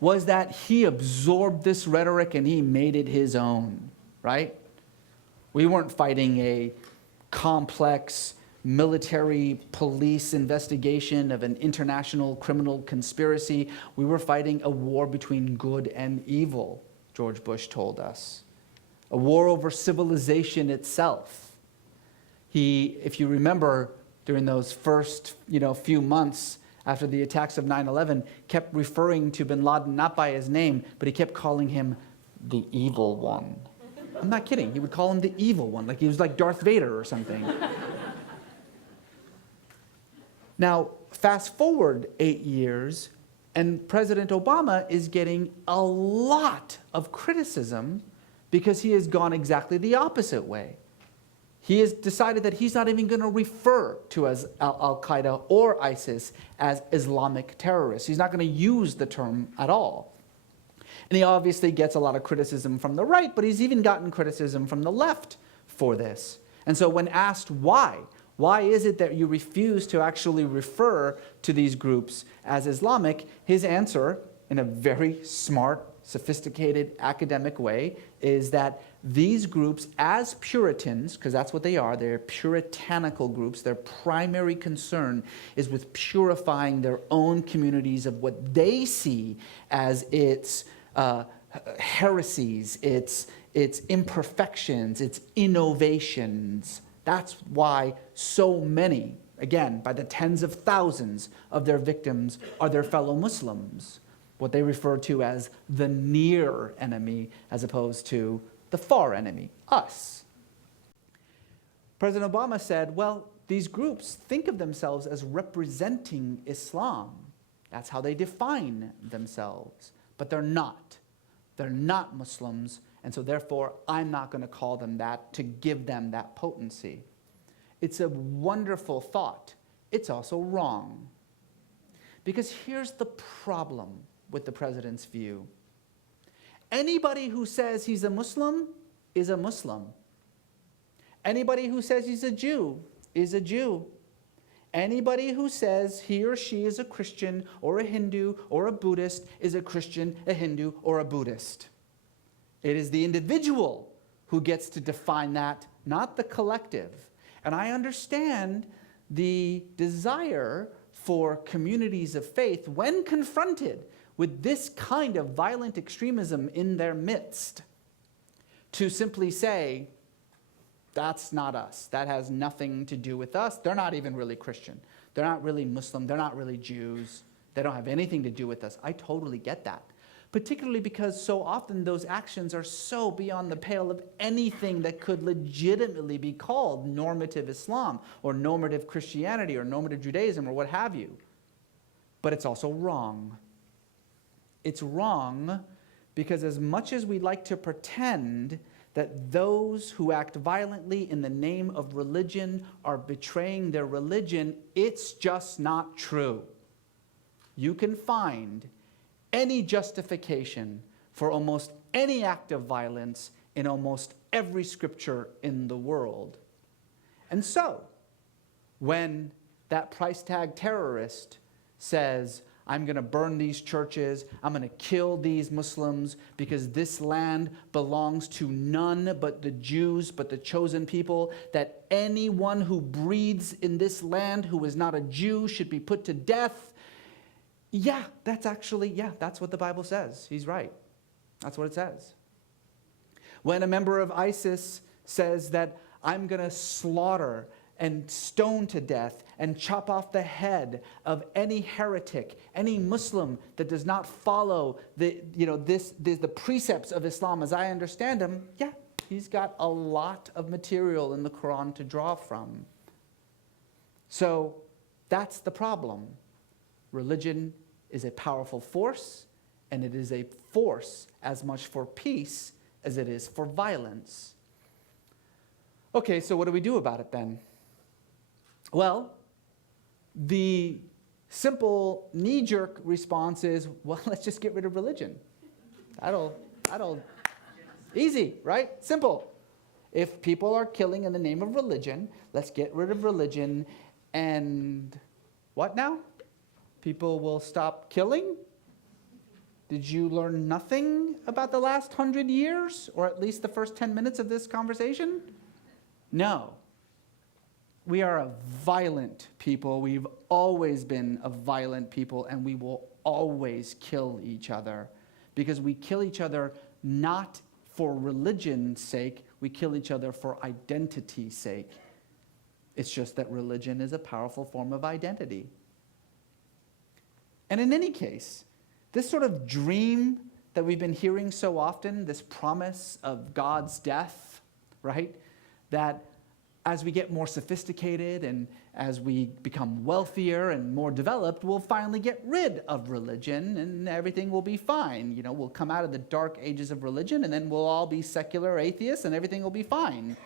was that he absorbed this rhetoric and he made it his own, right? We weren't fighting a complex military police investigation of an international criminal conspiracy. We were fighting a war between good and evil, George Bush told us. A war over civilization itself. He, if you remember, during those first, few months after the attacks of 9/11, kept referring to bin Laden not by his name, but he kept calling him the evil one. I'm not kidding. He would call him the evil one, like he was like Darth Vader or something. Now, fast forward 8 years, and President Obama is getting a lot of criticism because he has gone exactly the opposite way. he has decided that he's not even going to refer to as Al-Qaeda or ISIS as Islamic terrorists. He's not going to use the term at all. And he obviously gets a lot of criticism from the right, but he's even gotten criticism from the left for this. And so when asked why is it that you refuse to actually refer to these groups as Islamic, his answer, in a very smart, sophisticated, academic way, is that these groups, as Puritans, because that's what they are, they're puritanical groups, their primary concern is with purifying their own communities of what they see as its heresies, its imperfections, its innovations. That's why so many, again, by the tens of thousands of their victims are their fellow Muslims, what they refer to as the near enemy as opposed to the far enemy, us. President Obama said, well, these groups think of themselves as representing Islam. That's how they define themselves. But they're not. They're not Muslims, and so therefore I'm not going to call them that to give them that potency. It's a wonderful thought. It's also wrong. Because here's the problem with the president's view. Anybody who says he's a Muslim is a Muslim. Anybody who says he's a Jew is a Jew. Anybody who says he or she is a Christian or a Hindu or a Buddhist is a Christian, a Hindu, or a Buddhist. It is the individual who gets to define that, not the collective. And I understand the desire for communities of faith, when confronted with this kind of violent extremism in their midst, to simply say, that's not us. That has nothing to do with us. They're not even really Christian. They're not really Muslim. They're not really Jews. They don't have anything to do with us. I totally get that. Particularly because so often those actions are so beyond the pale of anything that could legitimately be called normative Islam or normative Christianity or normative Judaism or what have you. But it's also wrong. It's wrong because as much as we like to pretend that those who act violently in the name of religion are betraying their religion, it's just not true. You can find any justification for almost any act of violence in almost every scripture in the world. And so, when that price tag terrorist says, I'm going to burn these churches, I'm going to kill these Muslims because this land belongs to none but the Jews, but the chosen people, that anyone who breathes in this land who is not a Jew should be put to death. Yeah, that's what the Bible says. He's right. That's what it says. When a member of ISIS says that I'm going to slaughter and stone to death and chop off the head of any heretic, any Muslim that does not follow the precepts of Islam as I understand them, yeah, he's got a lot of material in the Quran to draw from. So that's the problem. Religion is a powerful force, and it is a force as much for peace as it is for violence. Okay, so what do we do about it then? Well, the simple knee-jerk response is, well, let's just get rid of religion. That'll, easy, right? Simple. If people are killing in the name of religion, let's get rid of religion, and what now? People will stop killing? Did you learn nothing about the last 100 years, or at least the first 10 minutes of this conversation? No. We are a violent people. We've always been a violent people, and we will always kill each other. Because we kill each other not for religion's sake, we kill each other for identity's sake. It's just that religion is a powerful form of identity. And in any case, this sort of dream that we've been hearing so often, this promise of God's death, right? That as we get more sophisticated and as we become wealthier and more developed, we'll finally get rid of religion and everything will be fine. You know, we'll come out of the dark ages of religion and then we'll all be secular atheists and everything will be fine.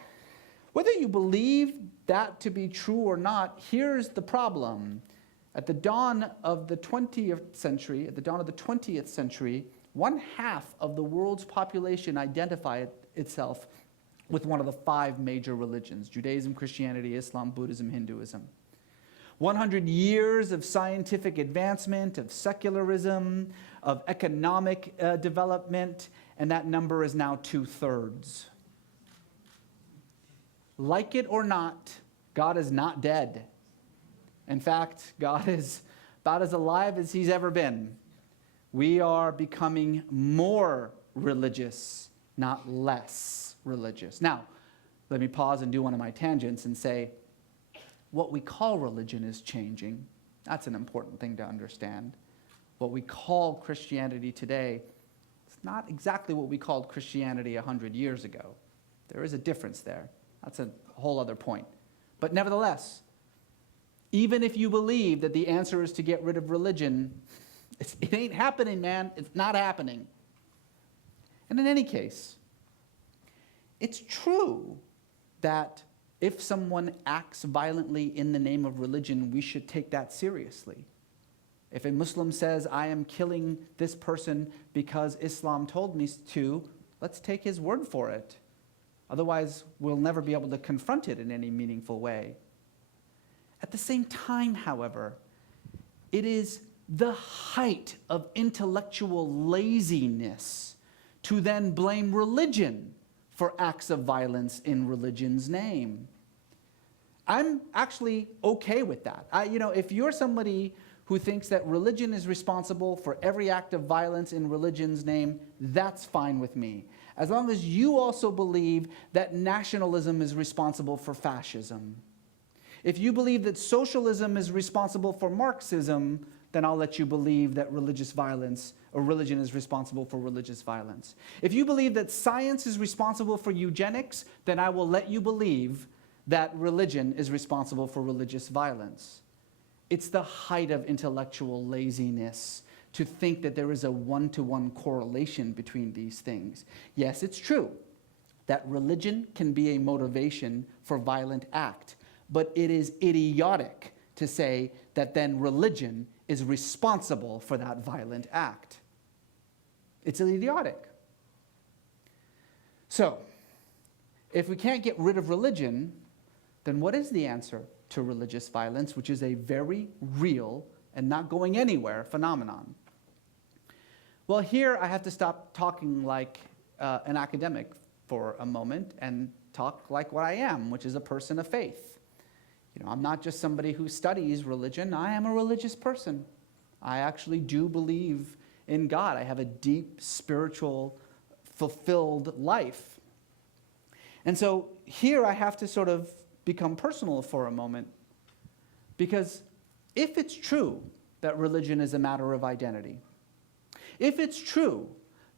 Whether you believe that to be true or not, here's the problem. At the dawn of the 20th century, 1/2 of the world's population identified itself with one of the 5 major religions: Judaism, Christianity, Islam, Buddhism, Hinduism. 100 years of scientific advancement, of secularism, of economic development, and that number is now 2/3. Like it or not, God is not dead. In fact, God is about as alive as he's ever been. We are becoming more religious, not less religious. Now, let me pause and do one of my tangents and say, what we call religion is changing. That's an important thing to understand. What we call Christianity today is not exactly what we called Christianity 100 years ago. There is a difference there. That's a whole other point. But nevertheless, even if you believe that the answer is to get rid of religion, it ain't happening, man. It's not happening. And in any case, it's true that if someone acts violently in the name of religion, we should take that seriously. If a Muslim says, I am killing this person because Islam told me to, let's take his word for it. Otherwise, we'll never be able to confront it in any meaningful way. At the same time, however, it is the height of intellectual laziness to then blame religion for acts of violence in religion's name. I'm actually okay with that. If you're somebody who thinks that religion is responsible for every act of violence in religion's name, that's fine with me. As long as you also believe that nationalism is responsible for fascism. If you believe that socialism is responsible for Marxism, then I'll let you believe that religious violence or religion is responsible for religious violence. If you believe that science is responsible for eugenics, then I will let you believe that religion is responsible for religious violence. It's the height of intellectual laziness to think that there is a one-to-one correlation between these things. Yes, it's true that religion can be a motivation for violent act, but it is idiotic to say that then religion is responsible for that violent act. It's idiotic. So, if we can't get rid of religion, then what is the answer to religious violence, which is a very real and not going anywhere phenomenon? Well, here I have to stop talking like an academic for a moment and talk like what I am, which is a person of faith. I'm not just somebody who studies religion. I am a religious person. I actually do believe in God. I have a deep, spiritual, fulfilled life. And so here I have to sort of become personal for a moment, because if it's true that religion is a matter of identity, if it's true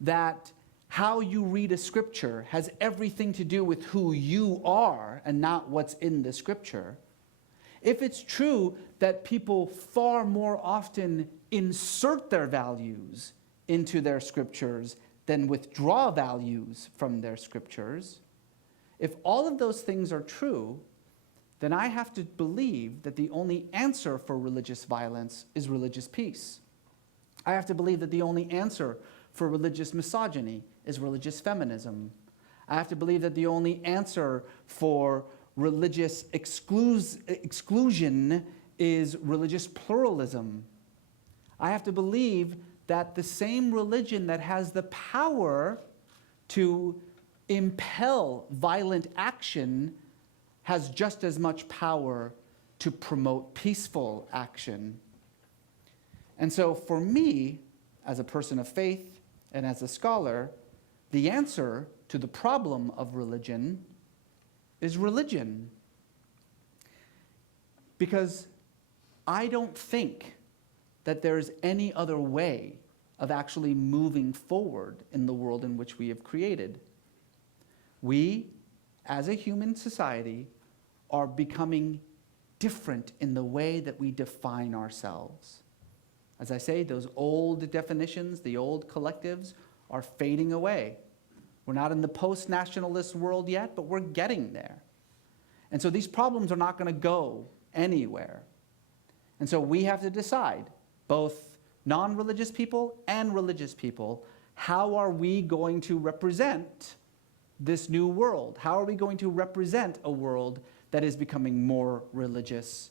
that how you read a scripture has everything to do with who you are and not what's in the scripture, if it's true that people far more often insert their values into their scriptures than withdraw values from their scriptures, if all of those things are true, then I have to believe that the only answer for religious violence is religious peace. I have to believe that the only answer for religious misogyny is religious feminism. I have to believe that the only answer for religious exclusion is religious pluralism. I have to believe that the same religion that has the power to impel violent action has just as much power to promote peaceful action. And so for me, as a person of faith and as a scholar, the answer to the problem of religion is religion. Because I don't think that there's any other way of actually moving forward in the world in which we have created. We, as a human society, are becoming different in the way that we define ourselves. As I say, those old definitions, the old collectives, are fading away. We're not in the post-nationalist world yet, but we're getting there. And so these problems are not going to go anywhere. And so we have to decide, both non-religious people and religious people, how are we going to represent this new world? How are we going to represent a world that is becoming more religious,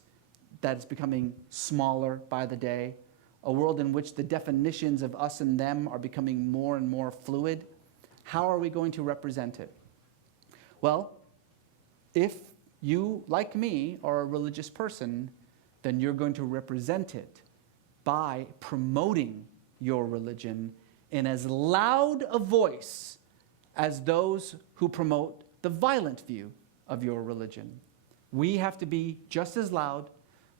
that is becoming smaller by the day, a world in which the definitions of us and them are becoming more and more fluid? How are we going to represent it? Well, if you, like me, are a religious person, then you're going to represent it by promoting your religion in as loud a voice as those who promote the violent view of your religion. We have to be just as loud,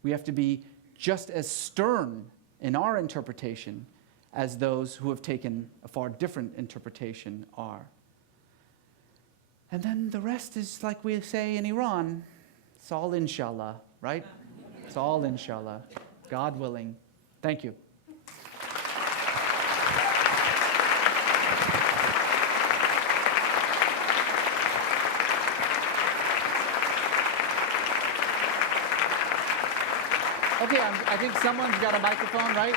we have to be just as stern in our interpretation as those who have taken a far different interpretation are. And then the rest is like we say in Iran, it's all inshallah, right? It's all inshallah, God willing. Thank you. Okay, I think someone's got a microphone, right?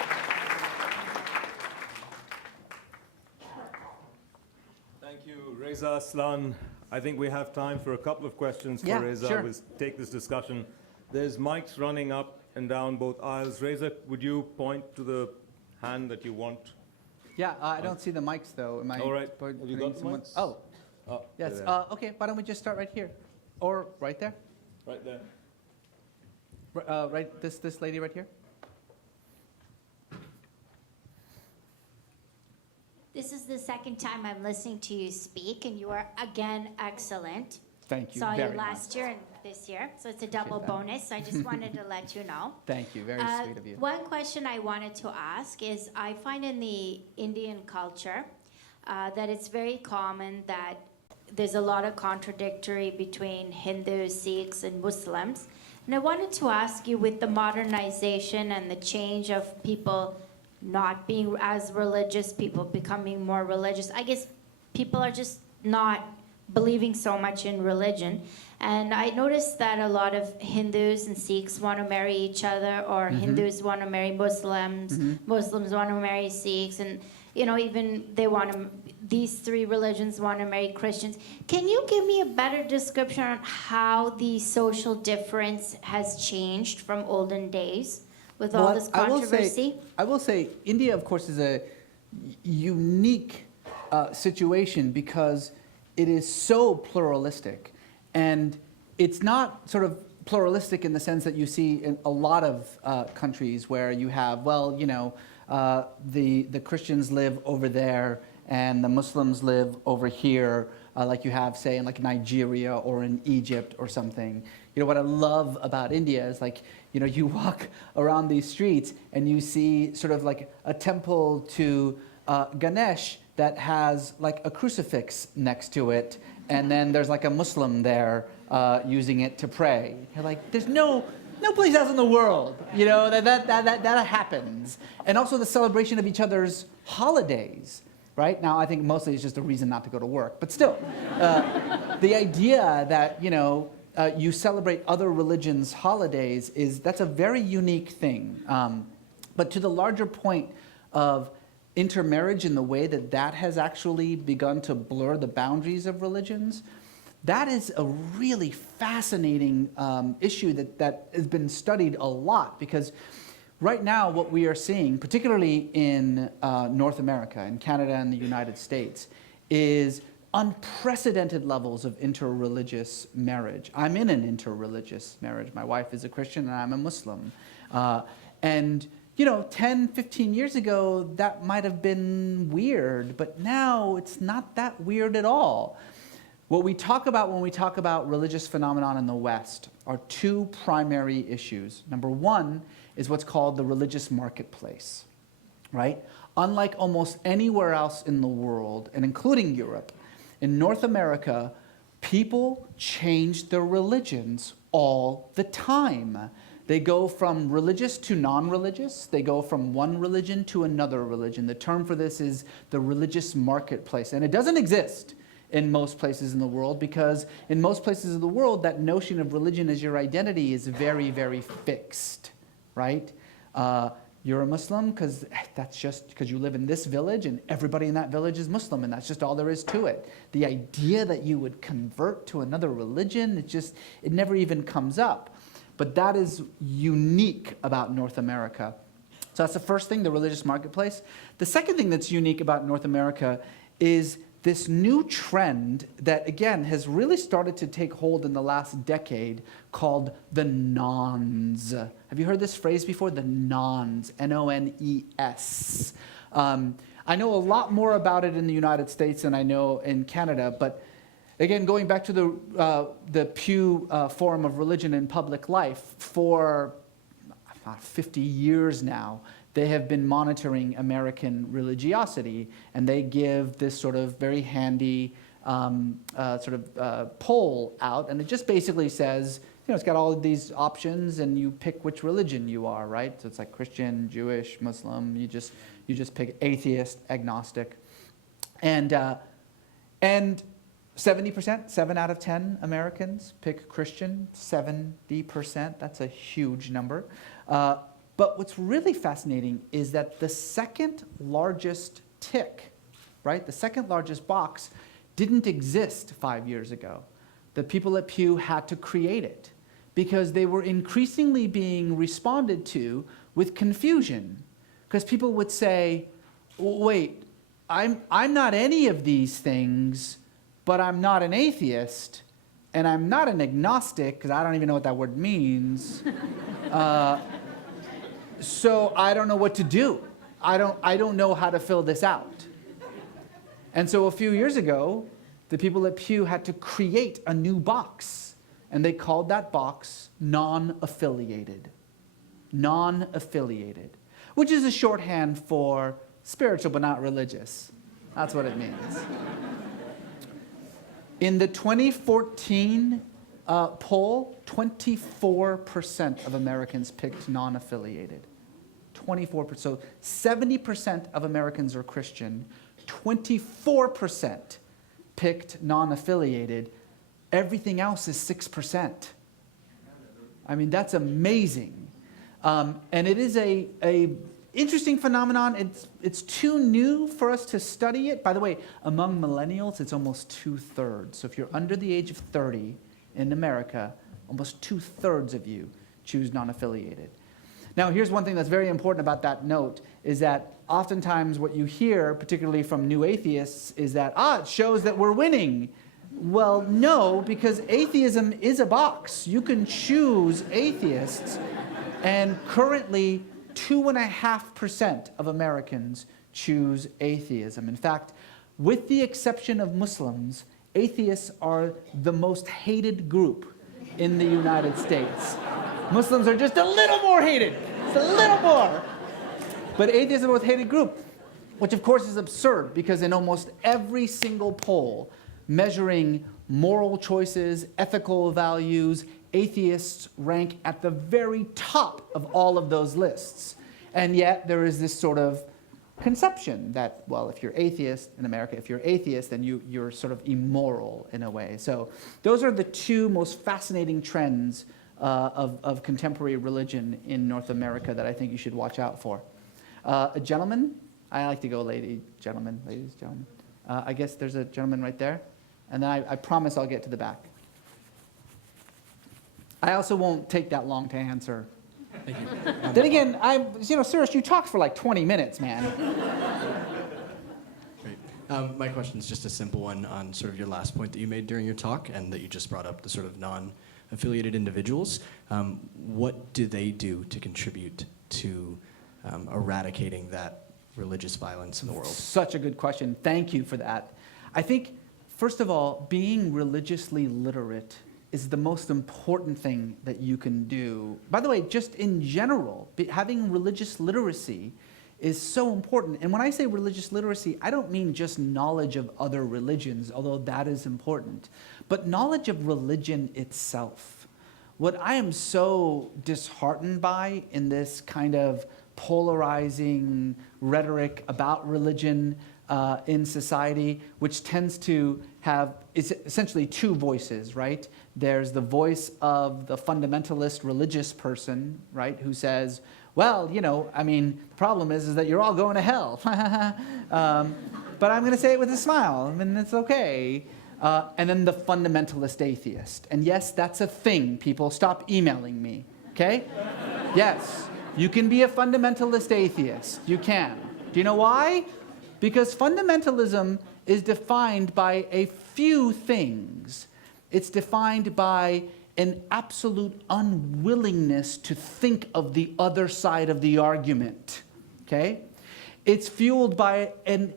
Thank you, Reza Aslan. I think we have time for a couple of questions for Reza. Sure. We'll take this discussion. There's mics running up and down both aisles. Reza, would you point to the hand that you want? Yeah, I don't see the mics though. Am I? All right. Have you got the mics? Oh, Oh, yes. there they are. Okay, why don't we just start right here, or right there? Right there. Right, this lady right here. This is the second time I'm listening to you speak, and you are again excellent. Thank you Saw very you last much. year and this year, so it's a double that. bonus. So I just wanted to let you know. Thank you, very sweet of you. One question I wanted to ask is, I find in the Indian culture that it's very common that there's a lot of contradictory between Hindus, Sikhs, and Muslims. And I wanted to ask you, with the modernization and the change of people not being as religious, people becoming more religious, I guess people are just not believing so much in religion. And I noticed that a lot of Hindus and Sikhs want to marry each other, or Hindus want to marry Muslims, Muslims want to marry Sikhs, and even they want to, these three religions want to marry Christians. Can you give me a better description on how the social difference has changed from olden days with all this controversy? I will say India, of course, is a unique situation because it is so pluralistic. And it's not sort of pluralistic in the sense that you see in a lot of countries where you have, the Christians live over there and the Muslims live over here, like you have, say, in like Nigeria or in Egypt or something. What I love about India is you walk around these streets and you see sort of like a temple to Ganesh that has like a crucifix next to it, and then there's like a Muslim there using it to pray. You're like, there's no place else in the world, that happens. And also the celebration of each other's holidays, right? Now, I think mostly it's just a reason not to go to work, but still, the idea that, you celebrate other religions' holidays that's a very unique thing. But to the larger point of intermarriage in the way that has actually begun to blur the boundaries of religions, that is a really fascinating issue that has been studied a lot, because right now what we are seeing, particularly in North America, in Canada and the United States, is unprecedented levels of interreligious marriage. I'm in an interreligious marriage. My wife is a Christian and I'm a Muslim. And 10, 15 years ago, that might have been weird, but now it's not that weird at all. What we talk about when we talk about religious phenomenon in the West are two primary issues. Number one is what's called the religious marketplace, right? Unlike almost anywhere else in the world, and including Europe, in North America, people change their religions all the time. They go from religious to non-religious. They go from one religion to another religion. The term for this is the religious marketplace. And it doesn't exist in most places in the world, because in most places of the world, that notion of religion as your identity is very, very fixed, right? You're a Muslim because that's just because you live in this village and everybody in that village is Muslim, and that's just all there is to it. The idea that you would convert to another religion, it never even comes up. But that is unique about North America. So that's the first thing, the religious marketplace. The second thing that's unique about North America is this new trend that, again, has really started to take hold in the last decade called the nons. Have you heard this phrase before? The nons, N-O-N-E-S. I know a lot more about it in the United States than I know in Canada, but again, going back to the Pew Forum of Religion and Public Life, for about 50 years now, they have been monitoring American religiosity, and they give this sort of very handy poll out, and it just basically says, it's got all of these options, and you pick which religion you are, right? So it's like Christian, Jewish, Muslim. You just pick atheist, agnostic, and 70%, 7 out of 10 Americans pick Christian. 70%. That's a huge number. But what's really fascinating is that the second largest tick, right, the second largest box, didn't exist 5 years ago. The people at Pew had to create it because they were increasingly being responded to with confusion. Because people would say, wait, I'm not any of these things, but I'm not an atheist, and I'm not an agnostic, because I don't even know what that word means. So I don't know what to do. I don't know how to fill this out. And so a few years ago, the people at Pew had to create a new box, and they called that box non-affiliated. Non-affiliated, which is a shorthand for spiritual but not religious. That's what it means. In the 2014 poll, 24% of Americans picked non-affiliated. 24%. So 70% of Americans are Christian. 24% picked non-affiliated. Everything else is 6%. I mean, that's amazing. And it is a interesting phenomenon. It's too new for us to study it. By the way, among millennials, it's almost 2/3. So if you're under the age of 30 in America, almost 2/3 of you choose non-affiliated. Now, here's one thing that's very important about that note, is that oftentimes what you hear, particularly from new atheists, is that, it shows that we're winning. Well, no, because atheism is a box. You can choose atheists, and currently 2.5% of Americans choose atheism. In fact, with the exception of Muslims, atheists are the most hated group in the United States. Muslims are just a little more hated, just a little more. But atheists are the most hated group, which of course is absurd, because in almost every single poll measuring moral choices, ethical values, atheists rank at the very top of all of those lists. And yet there is this sort of conception that, well, if you're atheist in America, if you're atheist, then you're sort of immoral in a way. So those are the two most fascinating trends of contemporary religion in North America that I think you should watch out for. A gentleman, I like to go ladies, gentlemen. I guess there's a gentleman right there. And then I promise I'll get to the back. I also won't take that long to answer. Thank you. Then again, Suresh, you talked for like 20 minutes, man. Great. My question is just a simple one on sort of your last point that you made during your talk, and that you just brought up, the sort of non-affiliated individuals. What do they do to contribute to eradicating that religious violence in the world? Such a good question. Thank you for that. I think, first of all, being religiously literate is the most important thing that you can do. By the way, just in general, having religious literacy is so important. And when I say religious literacy, I don't mean just knowledge of other religions, although that is important, but knowledge of religion itself. What I am so disheartened by in this kind of polarizing rhetoric about religion, in society, which tends to have essentially two voices, right? There's the voice of the fundamentalist religious person, right, who says, well, you know, I mean, the problem is that you're all going to hell. But I'm going to say it with a smile. I mean, it's okay. And then the fundamentalist atheist. And yes, that's a thing. People, stop emailing me, okay? Yes, you can be a fundamentalist atheist. You can. Do you know why? Because fundamentalism is defined by a few things. It's defined by an absolute unwillingness to think of the other side of the argument, okay? It's fueled by an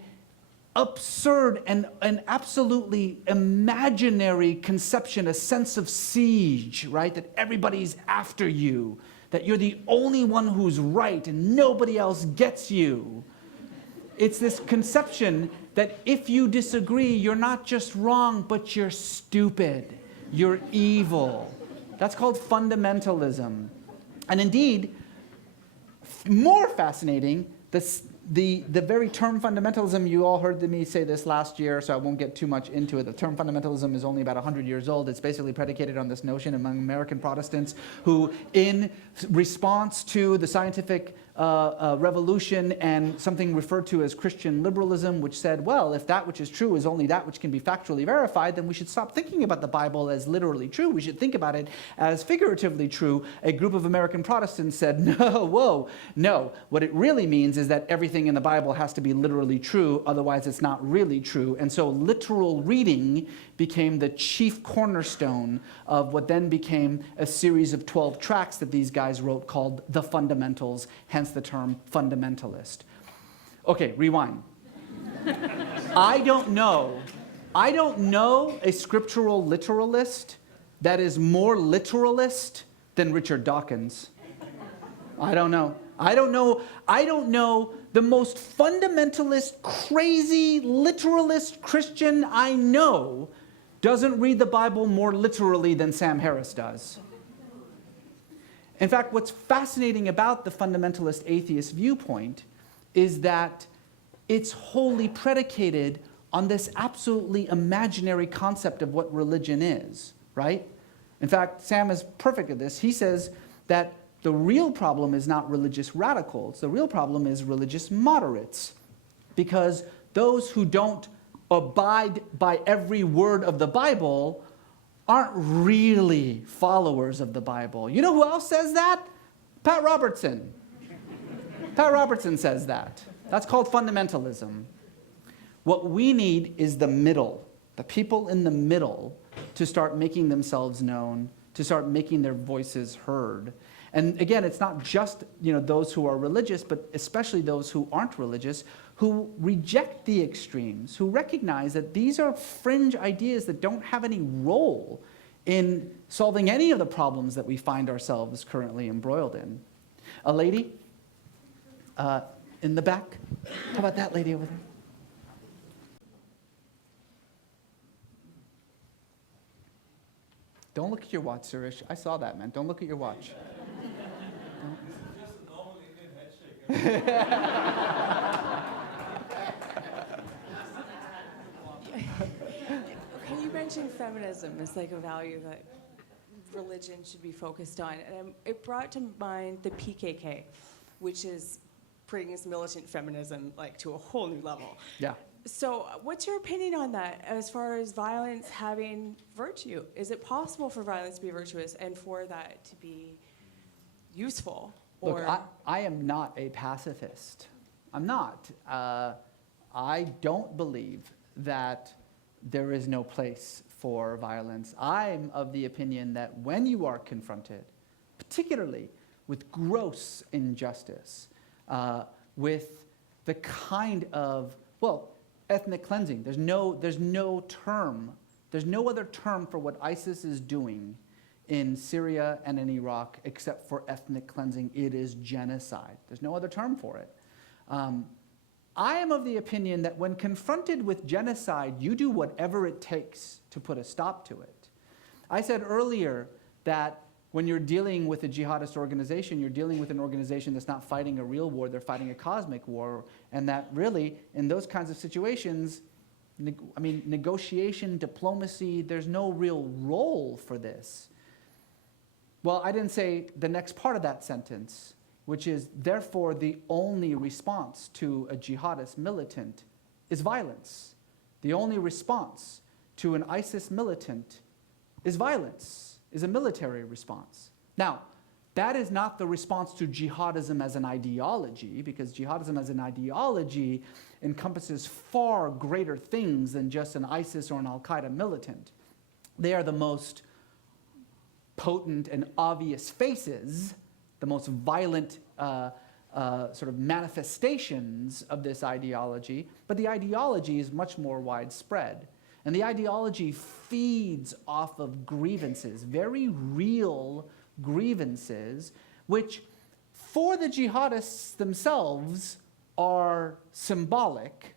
absurd and an absolutely imaginary conception, a sense of siege, right? That everybody's after you, that you're the only one who's right and nobody else gets you. It's this conception that if you disagree, you're not just wrong, but you're stupid. You're evil. That's called fundamentalism. And indeed, more fascinating, the very term fundamentalism, you all heard me say this last year, so I won't get too much into it. The term fundamentalism is only about 100 years old. It's basically predicated on this notion among American Protestants who, in response to the scientific revolution and something referred to as Christian liberalism, which said, well, if that which is true is only that which can be factually verified, then we should stop thinking about the Bible as literally true. We should think about it as figuratively true. A group of American Protestants said, no, whoa, no. What it really means is that everything in the Bible has to be literally true, otherwise it's not really true. And so literal reading became the chief cornerstone of what then became a series of 12 tracts that these guys wrote called The Fundamentals, hence the term fundamentalist. Okay, rewind. I don't know a scriptural literalist that is more literalist than Richard Dawkins. I don't know the most fundamentalist, crazy, literalist Christian I know doesn't read the Bible more literally than Sam Harris does. In fact, what's fascinating about the fundamentalist atheist viewpoint is that it's wholly predicated on this absolutely imaginary concept of what religion is, right? In fact, Sam is perfect at this. He says that the real problem is not religious radicals. The real problem is religious moderates, because those who don't abide by every word of the Bible aren't really followers of the Bible. You know who else says that? Pat Robertson. Pat Robertson says that. That's called fundamentalism. What we need is the middle, the people in the middle, to start making themselves known, to start making their voices heard. And again, it's not just those who are religious, but especially those who aren't religious, who reject the extremes, who recognize that these are fringe ideas that don't have any role in solving any of the problems that we find ourselves currently embroiled in. A lady in the back. How about that lady over there? Don't look at your watch, Suresh. I saw that, man. Don't look at your watch. You mentioned feminism as like a value that religion should be focused on, and it brought to mind the PKK, which is bringing its militant feminism like to a whole new level. Yeah. So what's your opinion on that as far as violence having virtue? Is it possible for violence to be virtuous and for that to be useful? Look, I am not a pacifist. I'm not. I don't believe that there is no place for violence. I'm of the opinion that when you are confronted, particularly with gross injustice, with the kind of, ethnic cleansing, there's no other term for what ISIS is doing in Syria and in Iraq except for ethnic cleansing. It is genocide. There's no other term for it. I am of the opinion that when confronted with genocide, you do whatever it takes to put a stop to it. I said earlier that when you're dealing with a jihadist organization, you're dealing with an organization that's not fighting a real war, they're fighting a cosmic war, and that really, in those kinds of situations, negotiation, diplomacy, there's no real role for this. Well, I didn't say the next part of that sentence, which is, therefore, the only response to a jihadist militant is violence. The only response to an ISIS militant is violence, is a military response. Now, that is not the response to jihadism as an ideology, because jihadism as an ideology encompasses far greater things than just an ISIS or an Al-Qaeda militant. They are the most potent and obvious faces, the most violent sort of manifestations of this ideology, but the ideology is much more widespread. And the ideology feeds off of grievances, very real grievances, which for the jihadists themselves are symbolic,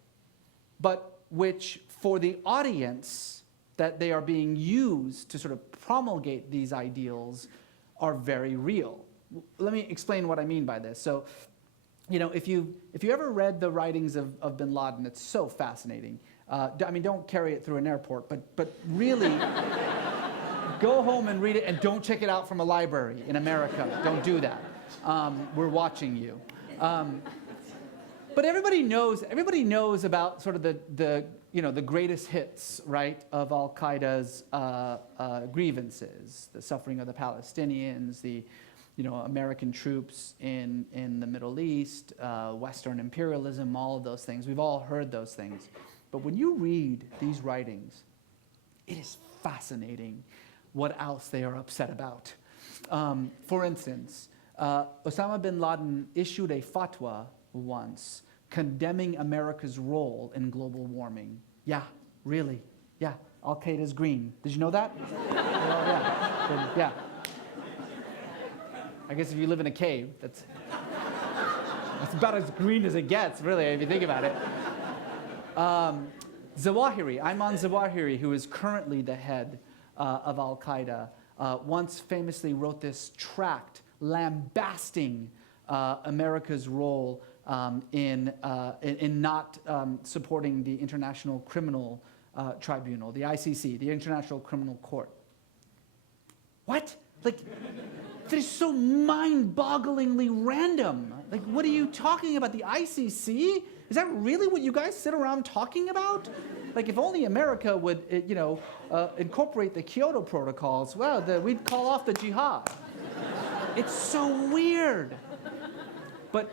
but which for the audience that they are being used to sort of promulgate these ideals are very real. Let me explain what I mean by this. So, if you ever read the writings of Bin Laden, it's so fascinating. Don't carry it through an airport, but really go home and read it, and don't check it out from a library in America. Don't do that. We're watching you. But everybody knows about sort of the greatest hits, right, of Al-Qaeda's grievances, the suffering of the Palestinians, the American troops in the Middle East, Western imperialism, all of those things. We've all heard those things. But when you read these writings, it is fascinating what else they are upset about. For instance, Osama bin Laden issued a fatwa once condemning America's role in global warming. Yeah, really. Yeah, Al-Qaeda's green. Did you know that? Yeah. I guess if you live in a cave, that's about as green as it gets, really, if you think about it. Zawahiri, Ayman Zawahiri, who is currently the head of Al-Qaeda, once famously wrote this tract lambasting America's role in not supporting the International Criminal Tribunal, the ICC, the International Criminal Court. What? Like, that is so mind-bogglingly random. Like, what are you talking about? The ICC? Is that really what you guys sit around talking about? Like, if only America would, incorporate the Kyoto protocols, well, we'd call off the jihad. It's so weird. But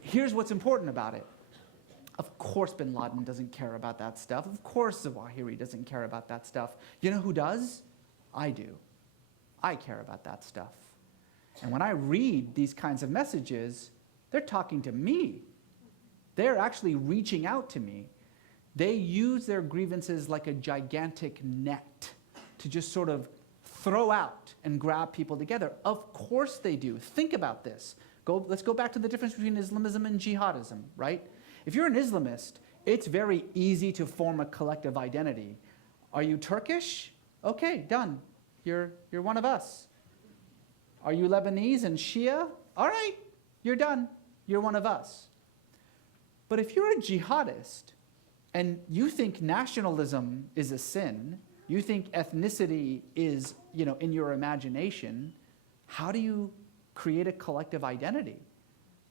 here's what's important about it. Of course bin Laden doesn't care about that stuff. Of course Zawahiri doesn't care about that stuff. You know who does? I do. I care about that stuff. And when I read these kinds of messages, they're talking to me. They're actually reaching out to me. They use their grievances like a gigantic net to just sort of throw out and grab people together. Of course they do. Think about this. Let's go back to the difference between Islamism and Jihadism, right? If you're an Islamist, it's very easy to form a collective identity. Are you Turkish? Okay, done. You're one of us. Are you Lebanese and Shia? All right, you're done. You're one of us. But if you're a jihadist and you think nationalism is a sin, you think ethnicity is, in your imagination, how do you create a collective identity?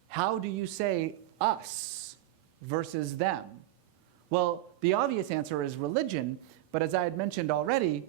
How do you say us versus them? Well, the obvious answer is religion, but as I had mentioned already,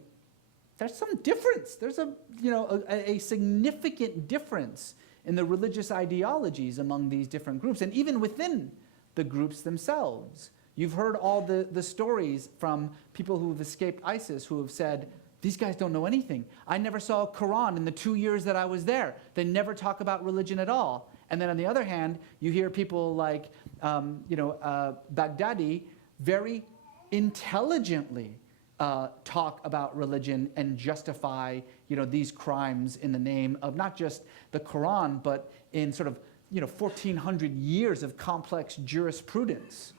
there's some difference. There's a significant difference in the religious ideologies among these different groups, and even within the groups themselves. You've heard all the stories from people who have escaped ISIS who have said, these guys don't know anything. I never saw a Quran in the 2 years that I was there. They never talk about religion at all. And then on the other hand, you hear people like, Baghdadi very intelligently talk about religion and justify, these crimes in the name of not just the Quran, but in sort of, 1,400 years of complex jurisprudence.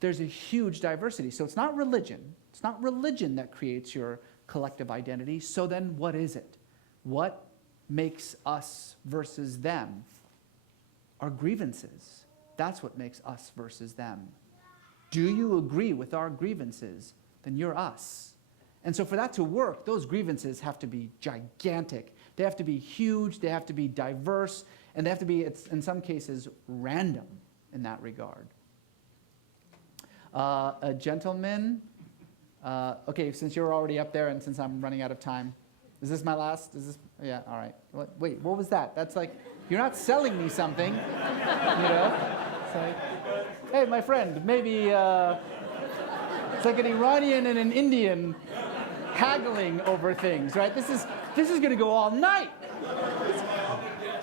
There's a huge diversity. So it's not religion. It's not religion that creates your collective identity. So then what is it? What makes us versus them are grievances. That's what makes us versus them. Do you agree with our grievances? Then you're us. And so for that to work, those grievances have to be gigantic. They have to be huge, they have to be diverse, and they have to be, in some cases, random in that regard. A gentleman, okay, since you're already up there and since I'm running out of time, is this my last? Is this, yeah, all right. Wait, what was that? That's like, you're not selling me something, you know? It's like, hey, my friend, maybe it's like an Iranian and an Indian haggling over things, right? This is going to go all night.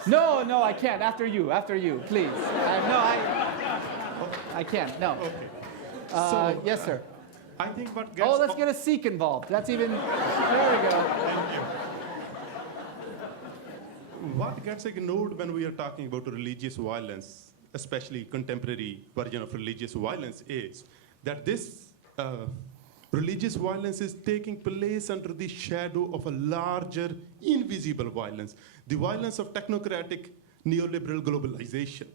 No, I can't. After you, please. I can't. No. Okay. Yes, sir. I think what gets... Oh, let's get a Sikh involved. That's even. There we go. Thank you. What gets ignored when we are talking about religious violence, especially contemporary version of religious violence, is that this religious violence is taking place under the shadow of a larger invisible violence, the violence of technocratic neoliberal globalization.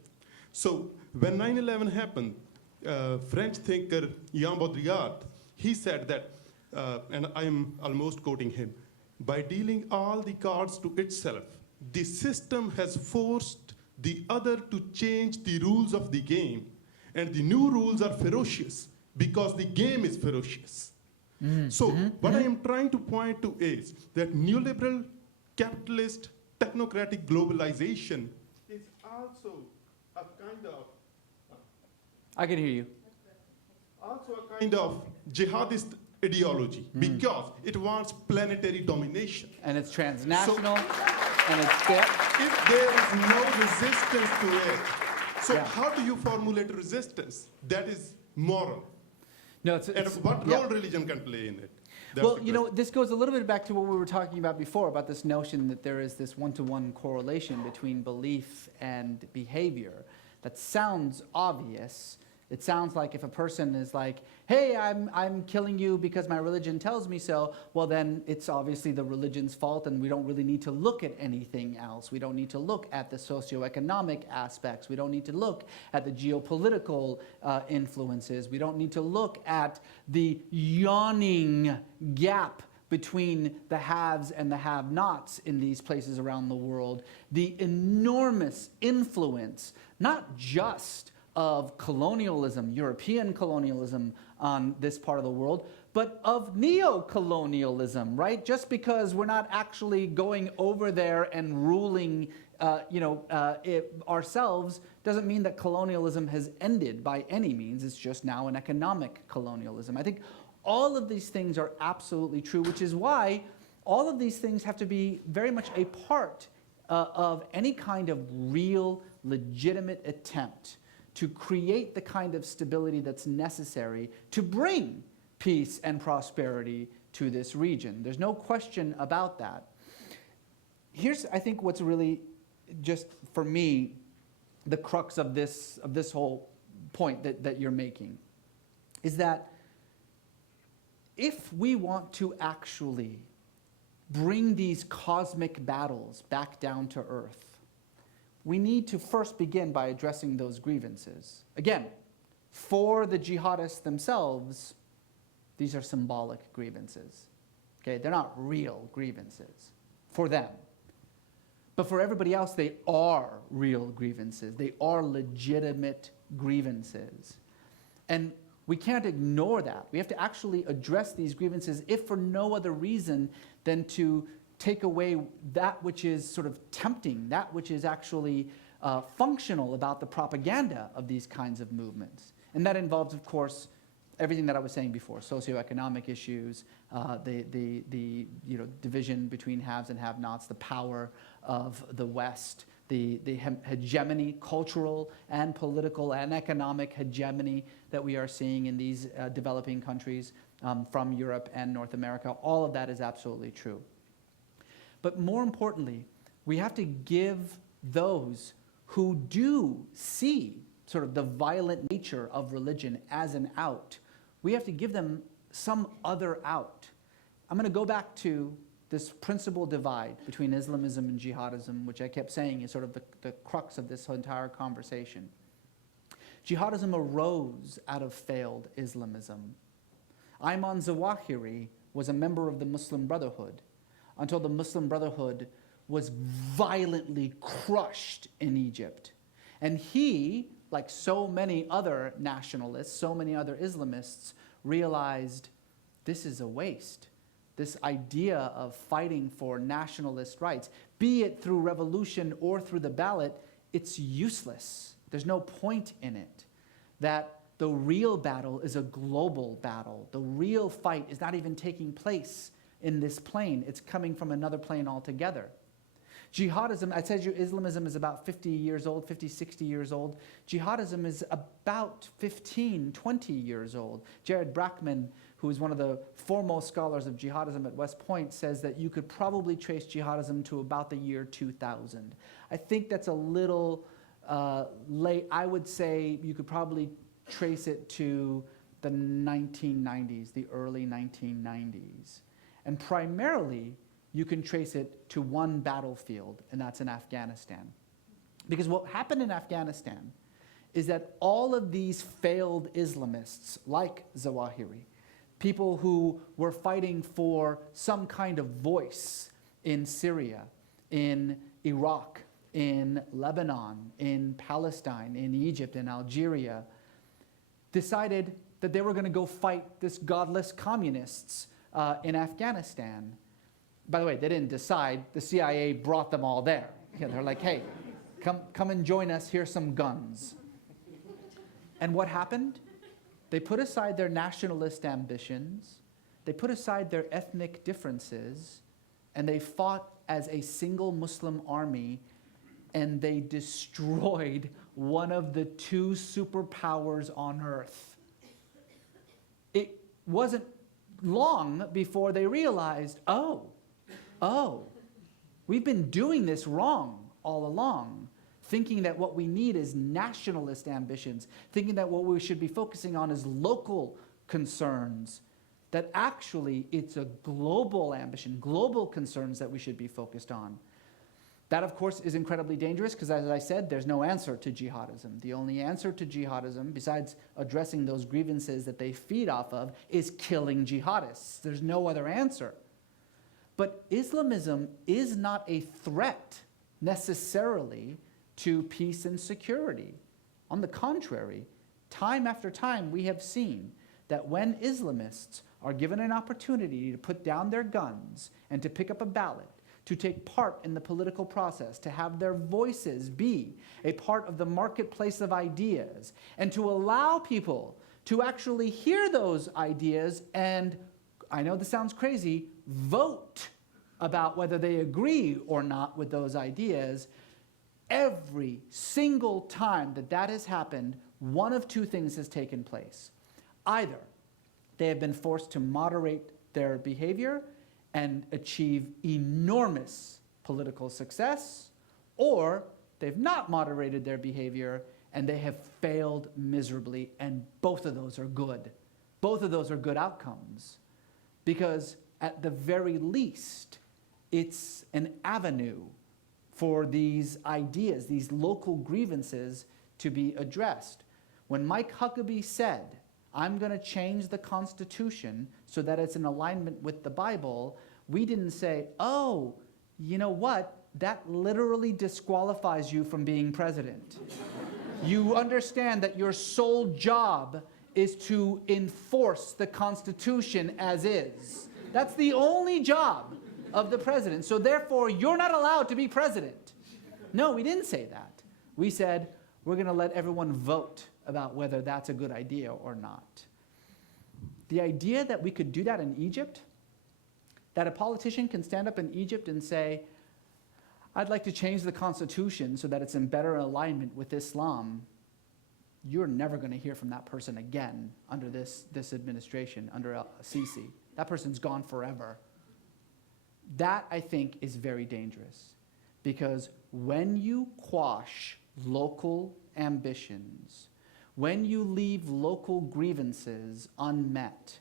So when 9/11 happened, French thinker Jean Baudrillard, he said that, and I'm almost quoting him, by dealing all the cards to itself, the system has forced the other to change the rules of the game, and the new rules are ferocious because the game is ferocious. So what I am trying to point to is that neoliberal, capitalist, technocratic globalization is also a kind of... I can hear you. Also a kind of jihadist ideology, because it wants planetary domination. And it's transnational, and it's If there is no resistance to it, so Yeah. how do you formulate resistance that is moral? no, And what role religion can play in it? That's Well, the you know, question. this goes a little bit back to what we were talking about before, about this notion that there is this one-to-one correlation between belief and behavior. That sounds obvious. It sounds like if a person is like, hey, I'm killing you because my religion tells me so, well then it's obviously the religion's fault and we don't really need to look at anything else. We don't need to look at the socioeconomic aspects. We don't need to look at the geopolitical influences. We don't need to look at the yawning gap between the haves and the have-nots in these places around the world. The enormous influence, not just of colonialism, European colonialism on this part of the world, but of neo-colonialism, right? Just because we're not actually going over there and ruling ourselves doesn't mean that colonialism has ended by any means. It's just now an economic colonialism. I think all of these things are absolutely true, which is why all of these things have to be very much a part of any kind of real, legitimate attempt to create the kind of stability that's necessary to bring peace and prosperity to this region. There's no question about that. Here's, I think, what's really, just for me, the crux of this whole point that you're making, is that if we want to actually bring these cosmic battles back down to earth, we need to first begin by addressing those grievances. Again, for the jihadists themselves, these are symbolic grievances. Okay, they're not real grievances for them. But for everybody else, they are real grievances. They are legitimate grievances. And we can't ignore that. We have to actually address these grievances, if for no other reason than to take away that which is sort of tempting, that which is actually functional about the propaganda of these kinds of movements. And that involves, of course, everything that I was saying before: socioeconomic issues, the division between haves and have-nots, the power of the West, the hegemony, cultural and political and economic hegemony that we are seeing in these developing countries from Europe and North America. All of that is absolutely true. But more importantly, we have to give those who do see sort of the violent nature of religion as an out, we have to give them some other out. I'm going to go back to this principal divide between Islamism and Jihadism, which I kept saying is sort of the crux of this entire conversation. Jihadism arose out of failed Islamism. Ayman Zawahiri was a member of the Muslim Brotherhood until the Muslim Brotherhood was violently crushed in Egypt. And he, like so many other nationalists, so many other Islamists, realized this is a waste. This idea of fighting for nationalist rights, be it through revolution or through the ballot, it's useless. There's no point in it. That the real battle is a global battle. The real fight is not even taking place in this plane. It's coming from another plane altogether. Jihadism, I said Islamism is about 50 years old, 50, 60 years old. Jihadism is about 15, 20 years old. Jared Brackman, who is one of the foremost scholars of jihadism at West Point, says that you could probably trace jihadism to about the year 2000. I think that's a little late. I would say you could probably trace it to the 1990s, the early 1990s. And primarily, you can trace it to one battlefield, and that's in Afghanistan. Because what happened in Afghanistan is that all of these failed Islamists, like Zawahiri, people who were fighting for some kind of voice in Syria, in Iraq, in Lebanon, in Palestine, in Egypt, in Algeria, decided that they were going to go fight this godless communists in Afghanistan. By the way, they didn't decide. The CIA brought them all there. They're like, hey, come and join us. Here's some guns. And what happened? They put aside their nationalist ambitions. They put aside their ethnic differences. And they fought as a single Muslim army. And they destroyed one of the two superpowers on earth. It wasn't long before they realized, oh, we've been doing this wrong all along, thinking that what we need is nationalist ambitions, thinking that what we should be focusing on is local concerns, that actually it's a global ambition, global concerns that we should be focused on. That, of course, is incredibly dangerous because, as I said, there's no answer to jihadism. The only answer to jihadism, besides addressing those grievances that they feed off of, is killing jihadists. There's no other answer. But Islamism is not a threat necessarily to peace and security. On the contrary, time after time we have seen that when Islamists are given an opportunity to put down their guns and to pick up a ballot, to take part in the political process, to have their voices be a part of the marketplace of ideas, and to allow people to actually hear those ideas and, I know this sounds crazy, vote about whether they agree or not with those ideas, every single time that that has happened, one of two things has taken place. Either they have been forced to moderate their behavior and achieve enormous political success, or they've not moderated their behavior and they have failed miserably, and both of those are good. Both of those are good outcomes, because at the very least, it's an avenue for these ideas, these local grievances to be addressed. When Mike Huckabee said, I'm going to change the Constitution so that it's in alignment with the Bible, we didn't say, oh, you know what? That literally disqualifies you from being president. You understand that your sole job is to enforce the Constitution as is. That's the only job of the president. So therefore, you're not allowed to be president. No, we didn't say that. We said, we're going to let everyone vote about whether that's a good idea or not. The idea that we could do that in Egypt, that a politician can stand up in Egypt and say, I'd like to change the Constitution so that it's in better alignment with Islam, you're never going to hear from that person again under this administration, under Sisi. That person's gone forever. That, I think, is very dangerous, because when you quash local ambitions, when you leave local grievances unmet,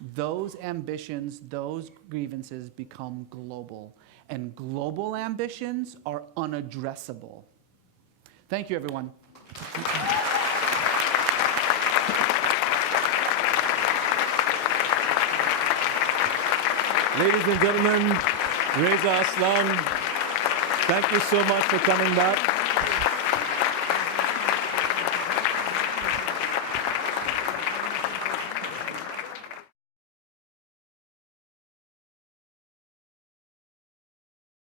those ambitions, those grievances become global. And global ambitions are unaddressable. Thank you, everyone. Ladies and gentlemen, Reza Aslan, thank you so much for coming back.